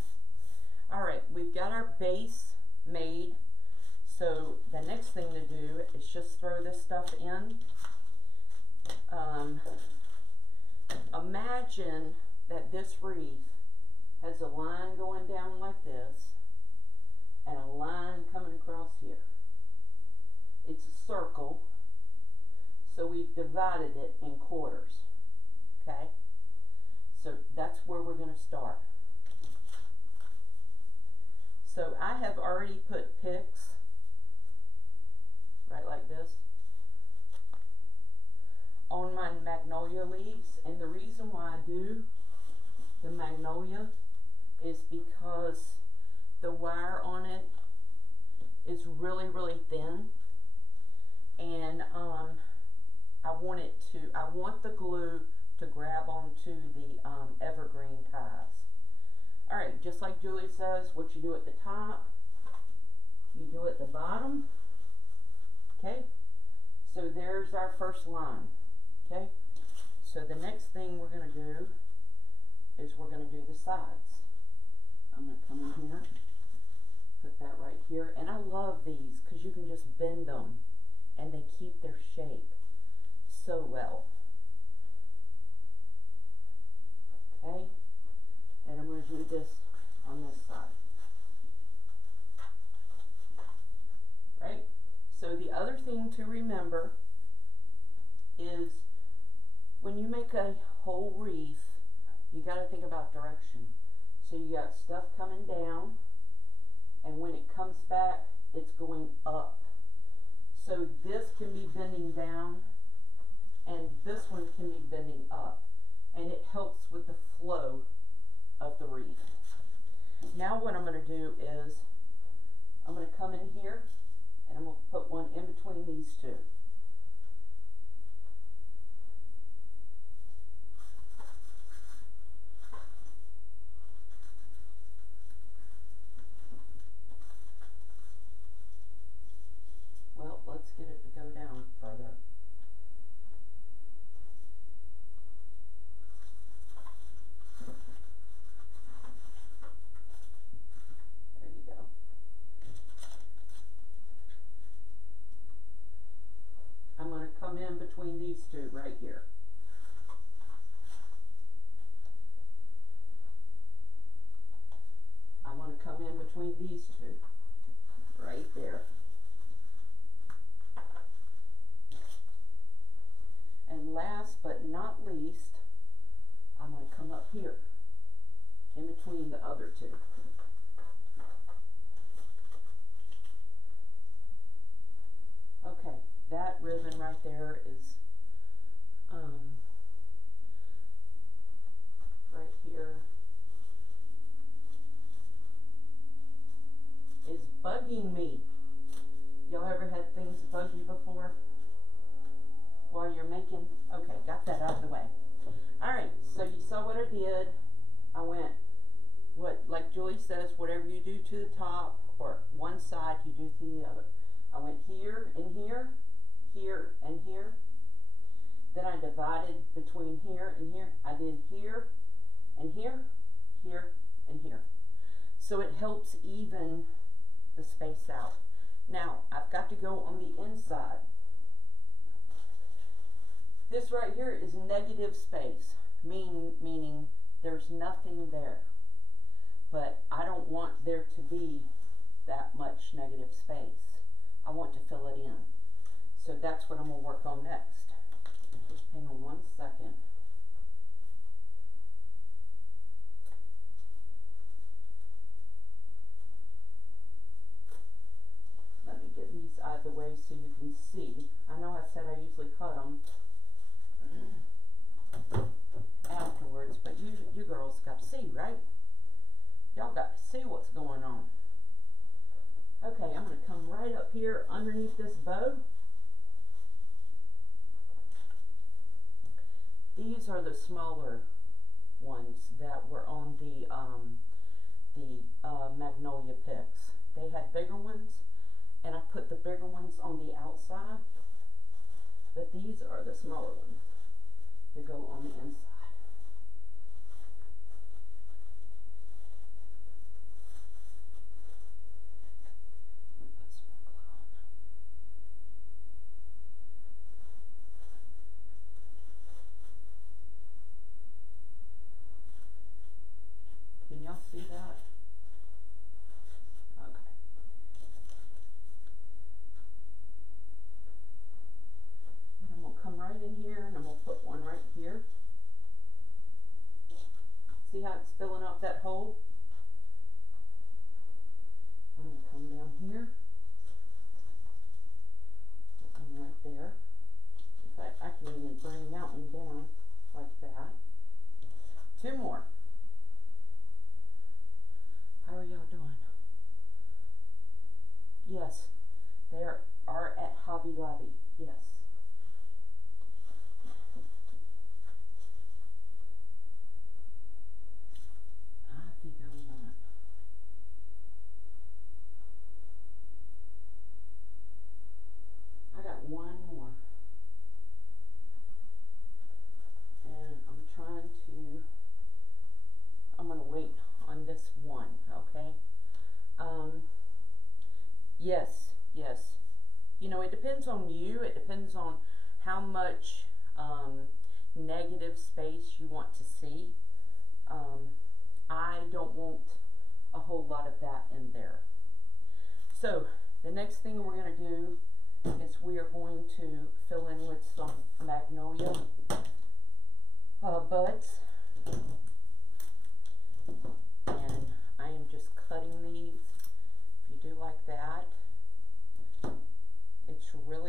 All right, we've got our base made. So the next thing to do is just throw this stuff in. Imagine that this wreath has a line going down like this and a line coming across here. It's a circle, so we've divided it in quarters, okay? So that's where we're going to start. So I have already put picks, right like this, on my magnolia leaves. And the reason why I do the magnolia is because the wire on it is really, really thin. And I want the glue to grab onto the evergreen ties. All right, just like Julie says, what you do at the top, you do at the bottom. Okay, so there's our first line. Okay, so the next thing we're going to do is we're going to do the sides. I'm going to come in here, put that right here, and I love these because you can just bend them and they keep their shape so well. Okay, and I'm going to do this on this side. Right? So the other thing to remember is when you make a whole wreath, you got to think about direction. So you got stuff coming down, and when it comes back, it's going up. So this can be bending down and this one can be bending up, and it helps with the flow of the wreath. Now what I'm going to do is I'm going to come in here and I'm going to put one in between these two. Well, let's get it to go down further. There you go. I'm going to come in between these two right here. I'm going to come in between these two right there. And last but not least, I'm going to come up here in between the other two. Okay, that ribbon right there is right here is bugging me. Y'all ever had things bug you before while you're making? Okay, got that out of the way. Alright, so you saw what I did. I went, like Julie says, whatever you do to the top or one side, you do to the other. I went here and here, here and here. Then I divided between here and here. I did here and here, here and here. So it helps even the space out. Now, I've got to go on the inside. This right here is negative space, meaning there's nothing there. But I don't want there to be that much negative space. I want to fill it in. So that's what I'm going to work on next. Hang on one second. Let me get these out of the way so you can see. I know I said I usually cut them afterwards, but you girls got to see, right? Y'all got to see what's going on. Okay, I'm going to come right up here underneath this bow. These are the smaller ones that were on the Magnolia picks. They had bigger ones, and I put the bigger ones on the outside, but these are the smaller ones to go on the inside. Can y'all see that? Okay. Then I'm going to come right in here and I'm going to put one right here. See how it's filling up that hole? I'm going to come down here. Put one right there. In fact, I can even bring that one down like that. Two more. How are y'all doing? Yes, they are at Hobby Lobby. Yes. I think I want. I got one more. And I'm going to wait on this one, okay? Yes. You know, it depends on you. It depends on how much negative space you want to see. I don't want a whole lot of that in there. So, the next thing we're going to do is we are going to fill in with some magnolia buds. And I am just cutting these. If you do like that, it's really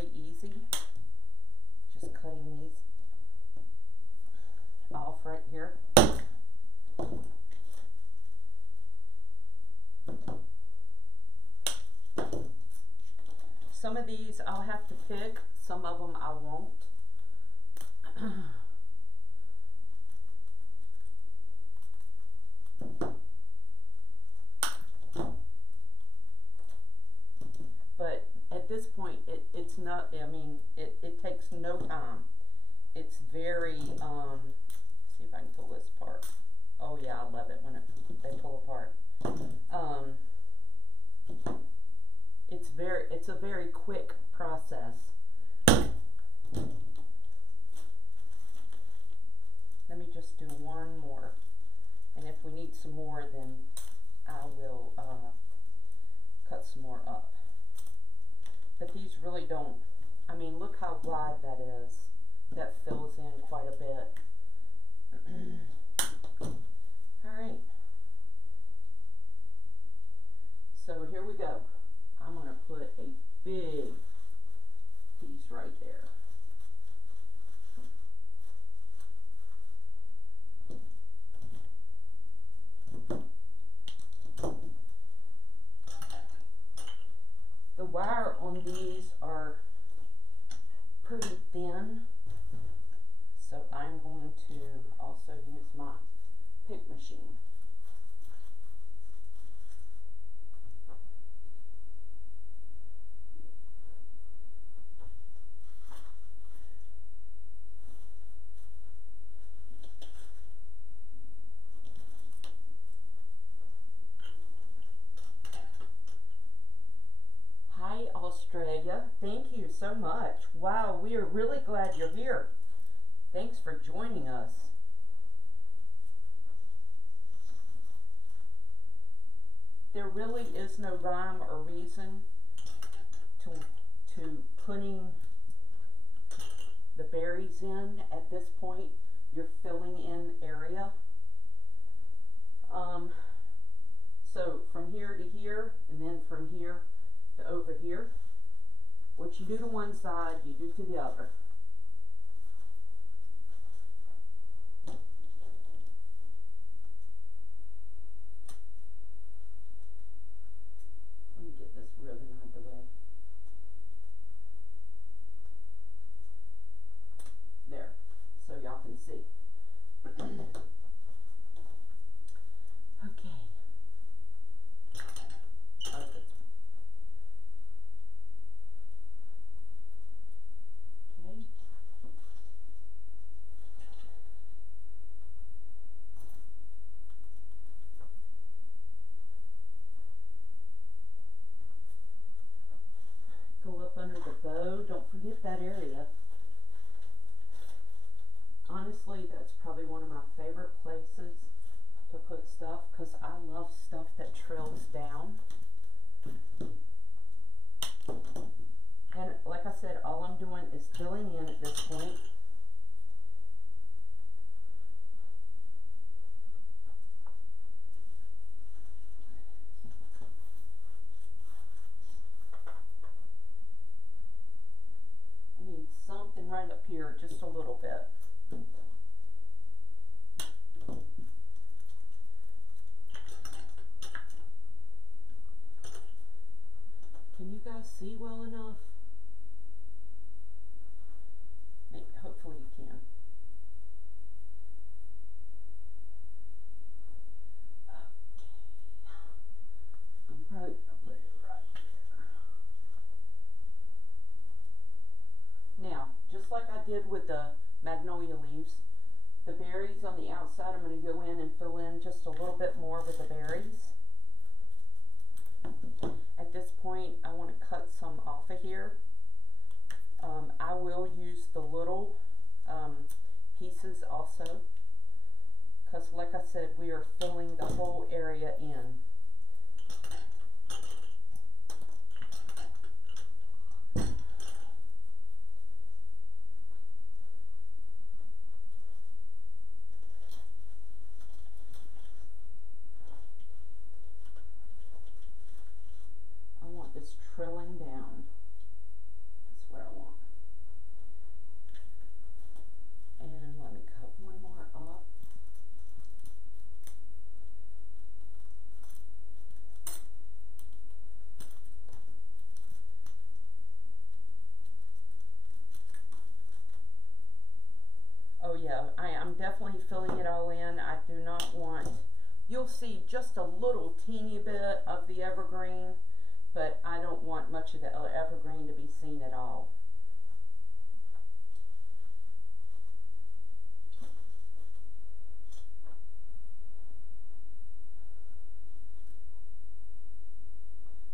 of these I'll have to pick, some of them I won't. But at this point, it's not, I mean, it takes no time. It's very, see if I can pull this apart. Oh yeah, I love it when they pull apart. It's a very quick process. Let me just do one more. And if we need some more, then I will cut some more up. But these really don't, I mean, look how wide that is. That fills in quite a bit. All right. So here we go. I'm going to put a big piece right there. The wire on these are pretty thin, so I'm going to also use my pick machine. Australia, thank you so much. Wow, we are really glad you're here. Thanks for joining us. There really is no rhyme or reason to putting the berries in at this point. You're filling in area. So from here to here, and then from here to over here. What you do to one side, you do to the other. Let me get this ribbon out of the way. There, so y'all can see. Okay. Under the bow, don't forget that area. Honestly, that's probably one of my favorite places to put stuff because I love stuff that trails down. And like I said, all I'm doing is filling in at this point. Something right up here, just a little bit. Can you guys see well enough? Maybe, hopefully you can. Okay. I'm probably gonna put it right there. Now, just like I did with the magnolia leaves, the berries on the outside, I'm going to go in and fill in just a little bit more with the berries. At this point, I want to cut some off of here. I will use the little pieces also, because like I said, we are filling the whole area in. This trilling down. That's what I want. And let me cut one more up. yeah, I'm definitely filling it all in. I do not want, you'll see just a little teeny bit of the evergreen, but I don't want much of the evergreen to be seen at all.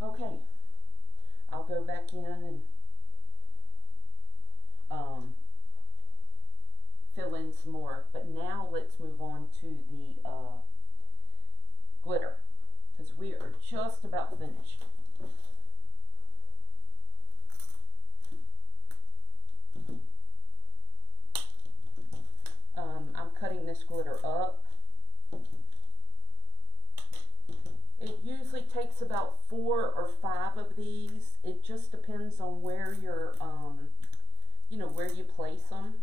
Okay, I'll go back in and fill in some more, but now let's move on to the glitter, because we are just about finished. I'm cutting this glitter up. It usually takes about 4 or 5 of these. It just depends on where you're, you know, where you place them.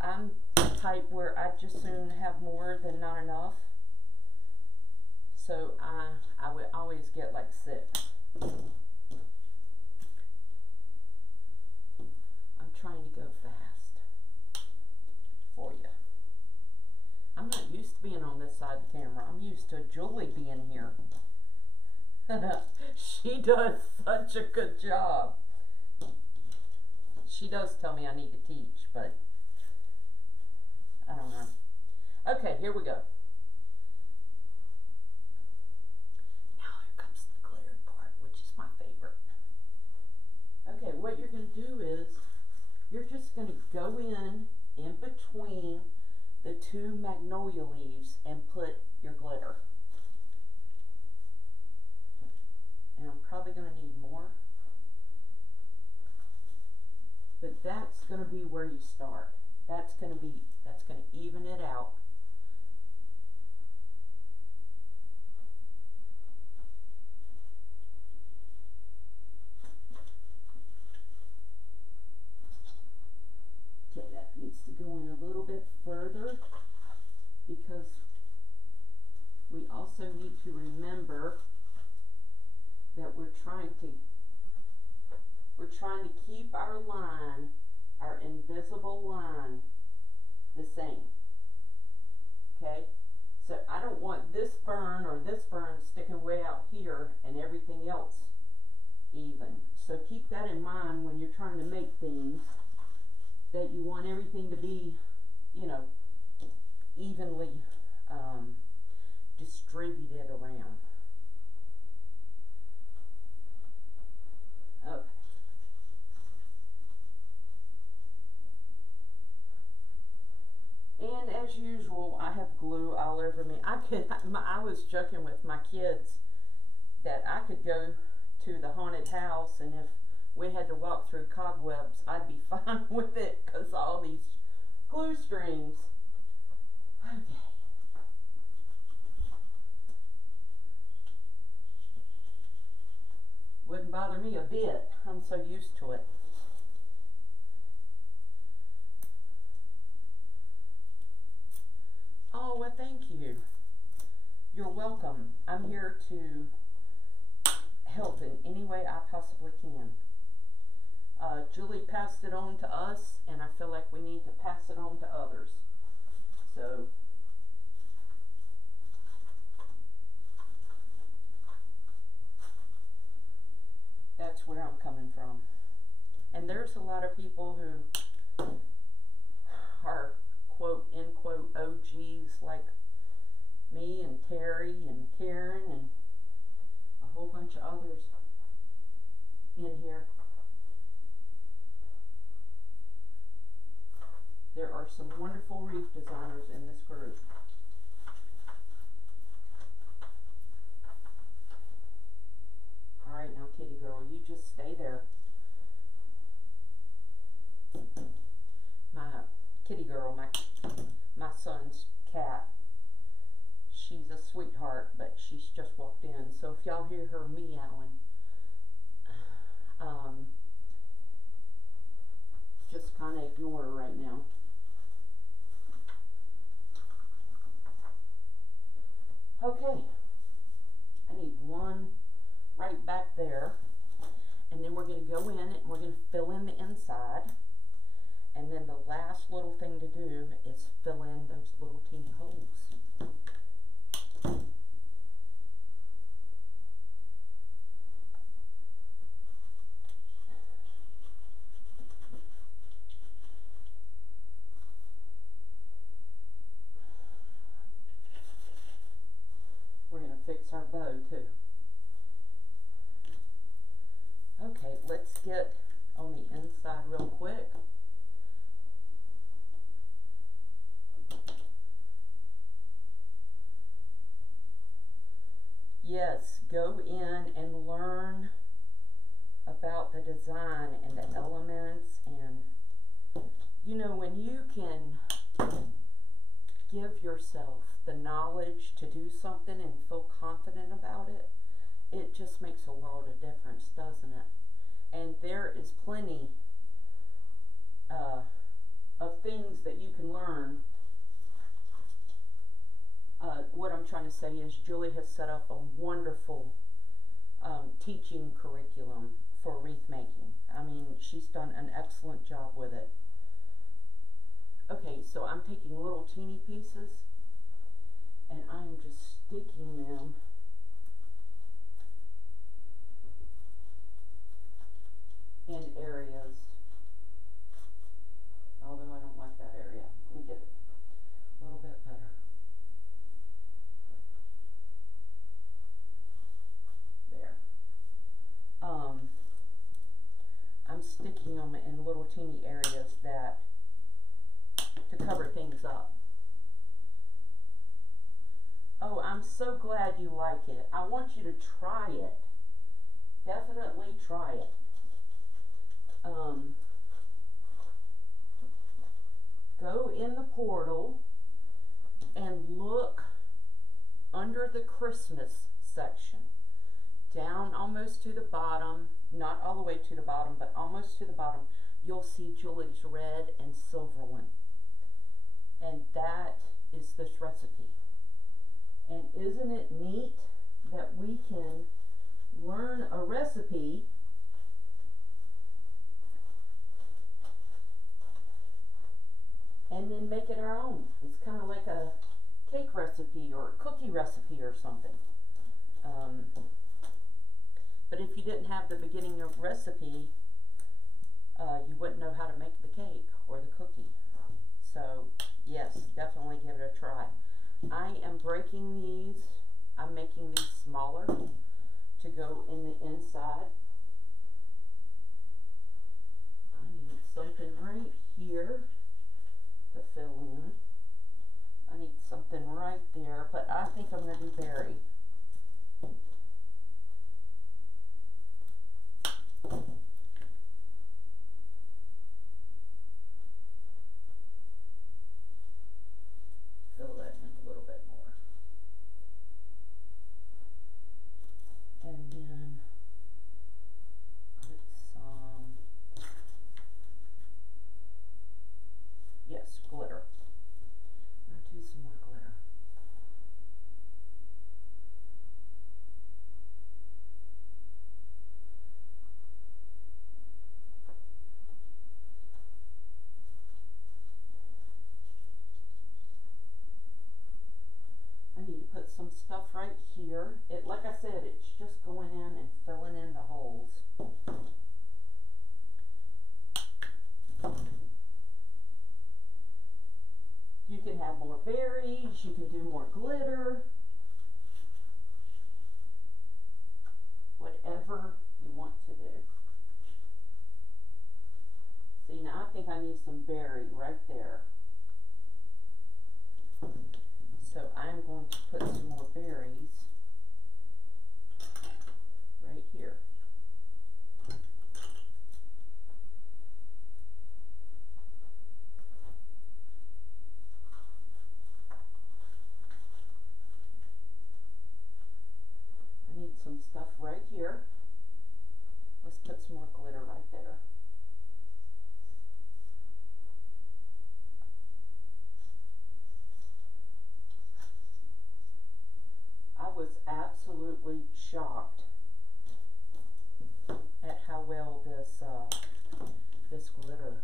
I'm the type where I just soon have more than not enough. So I would always get like 6. I'm trying to go fast for you. I'm not used to being on this side of the camera. I'm used to Julie being here. She does such a good job. She does tell me I need to teach, but I don't know. Okay, here we go. Now here comes the glitter part, which is my favorite. Okay, what you're going to do is you're just going to go in between the 2 magnolia leaves and put your glitter. And I'm probably going to need more, but that's going to be where you start. That's going to even it out. Okay, that needs to go in a little bit further, because we also need to remember that we're trying to keep our line, our invisible line, the same. Okay? So I don't want this fern or this fern sticking way out here and everything else even. So keep that in mind when you're trying to make things, that you want everything to be, you know, evenly distributed around. Okay. And as usual, I have glue all over me. I was joking with my kids that I could go to the haunted house, and if we had to walk through cobwebs, I'd be fine with it, because all these glue strings. Okay. Wouldn't bother me a bit. I'm so used to it. Oh, well, thank you. You're welcome. I'm here to help in any way I possibly can. Julie passed it on to us, and I feel like we need to pass it on to others. So, that's where I'm coming from. And there's a lot of people who are, quote, end quote, OGs like me and Terry and Karen and a whole bunch of others in here. There are some wonderful wreath designers in this group. All right, now, kitty girl, you just stay there. My kitty girl, my son's cat, she's a sweetheart, but she's just walked in. So if y'all hear her meowing, just kind of ignore her right now. Okay, I need one right back there, and then we're going to go in and we're going to fill in the inside, And then the last little thing to do is fill in those little teeny holes. We're going to fix our bow too. Okay, let's get on the inside real quick. Yes, go in and learn about the design and the elements, and you know, when you can give yourself the knowledge to do something and feel confident about it, it just makes a world of difference, doesn't it? And there is plenty of things that you can learn. What I'm trying to say is Julie has set up a wonderful teaching curriculum for wreath making. I mean, she's done an excellent job with it. Okay, so I'm taking little teeny pieces and I'm just sticking them in areas. Although I don't like that area. Let me get it a little bit better. There. I'm sticking them in little teeny areas that to cover things up. Oh, I'm so glad you like it. I want you to try it. Definitely try it. Go in the portal and look under the Christmas section, down almost to the bottom, not all the way to the bottom, but almost to the bottom. You'll see Julie's red and silver one, and that is this recipe. And isn't it neat that we can learn a recipe and then make it our own? It's kind of like a cake recipe or a cookie recipe or something. But if you didn't have the beginning of recipe, you wouldn't know how to make the cake or the cookie. So yes, definitely give it a try. I am breaking these. I'm making these smaller to go in the inside. I need something right here to fill in. I need something right there, but I think I'm going to do berry. Fill that in a little bit more. And then put some, yes, glitter. I'm going to do some more glitter. I need to put some stuff right here. It, like I said, it's just going in and filling in the holes. You can have more berries, you can do more glitter, whatever you want to do. See, now I think I need some berry right there. So I'm going to put some more berries right here. I need some stuff right here. Let's put some more glitter right there. I was absolutely shocked at how well this this glitter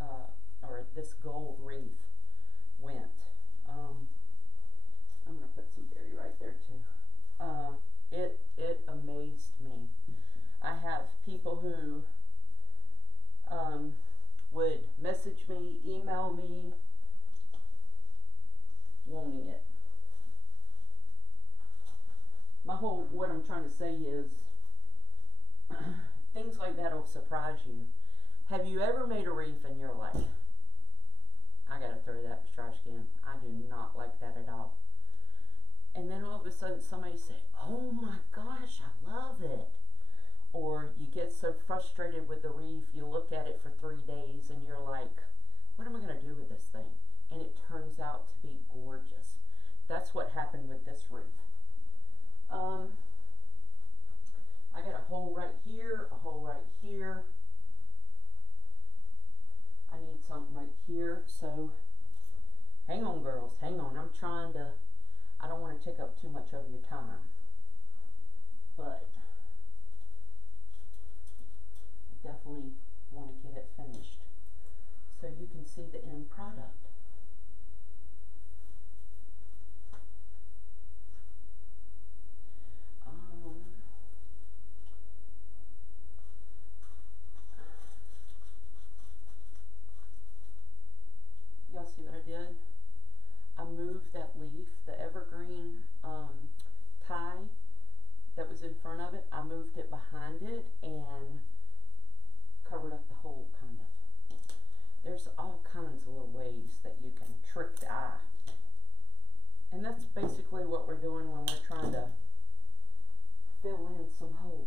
or this gold wreath went. I'm going to put some berry right there too. It amazed me. I have people who would message me, email me, wanting it. What I'm trying to say is, things like that will surprise you. Have you ever made a wreath and you're like, I gotta throw that in the trash can. I do not like that at all. And then all of a sudden somebody say, oh my gosh, I love it. Or you get so frustrated with the wreath, you look at it for 3 days and you're like, what am I gonna do with this thing? And it turns out to be gorgeous. That's what happened with this wreath. I got a hole right here, a hole right here. I need something right here, so hang on, girls, hang on. I don't want to take up too much of your time, but I definitely want to get it finished so you can see the end product. Y'all see what I did? I moved that leaf, the evergreen tie that was in front of it. I moved it behind it and covered up the hole, kind of. There's all kinds of little ways that you can trick the eye. And that's basically what we're doing when we're trying to fill in some holes.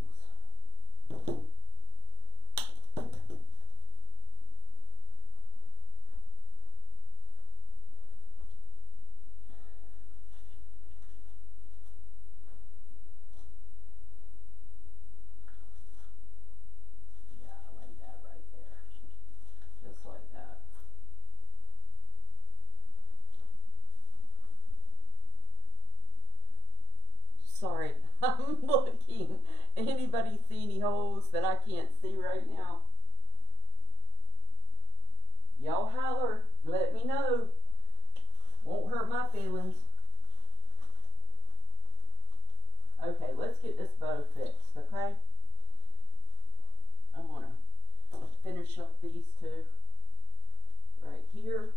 Sorry, I'm looking. Anybody see any holes that I can't see right now? Y'all holler, let me know. Won't hurt my feelings. Okay, let's get this bow fixed, okay? I'm gonna finish up these two right here.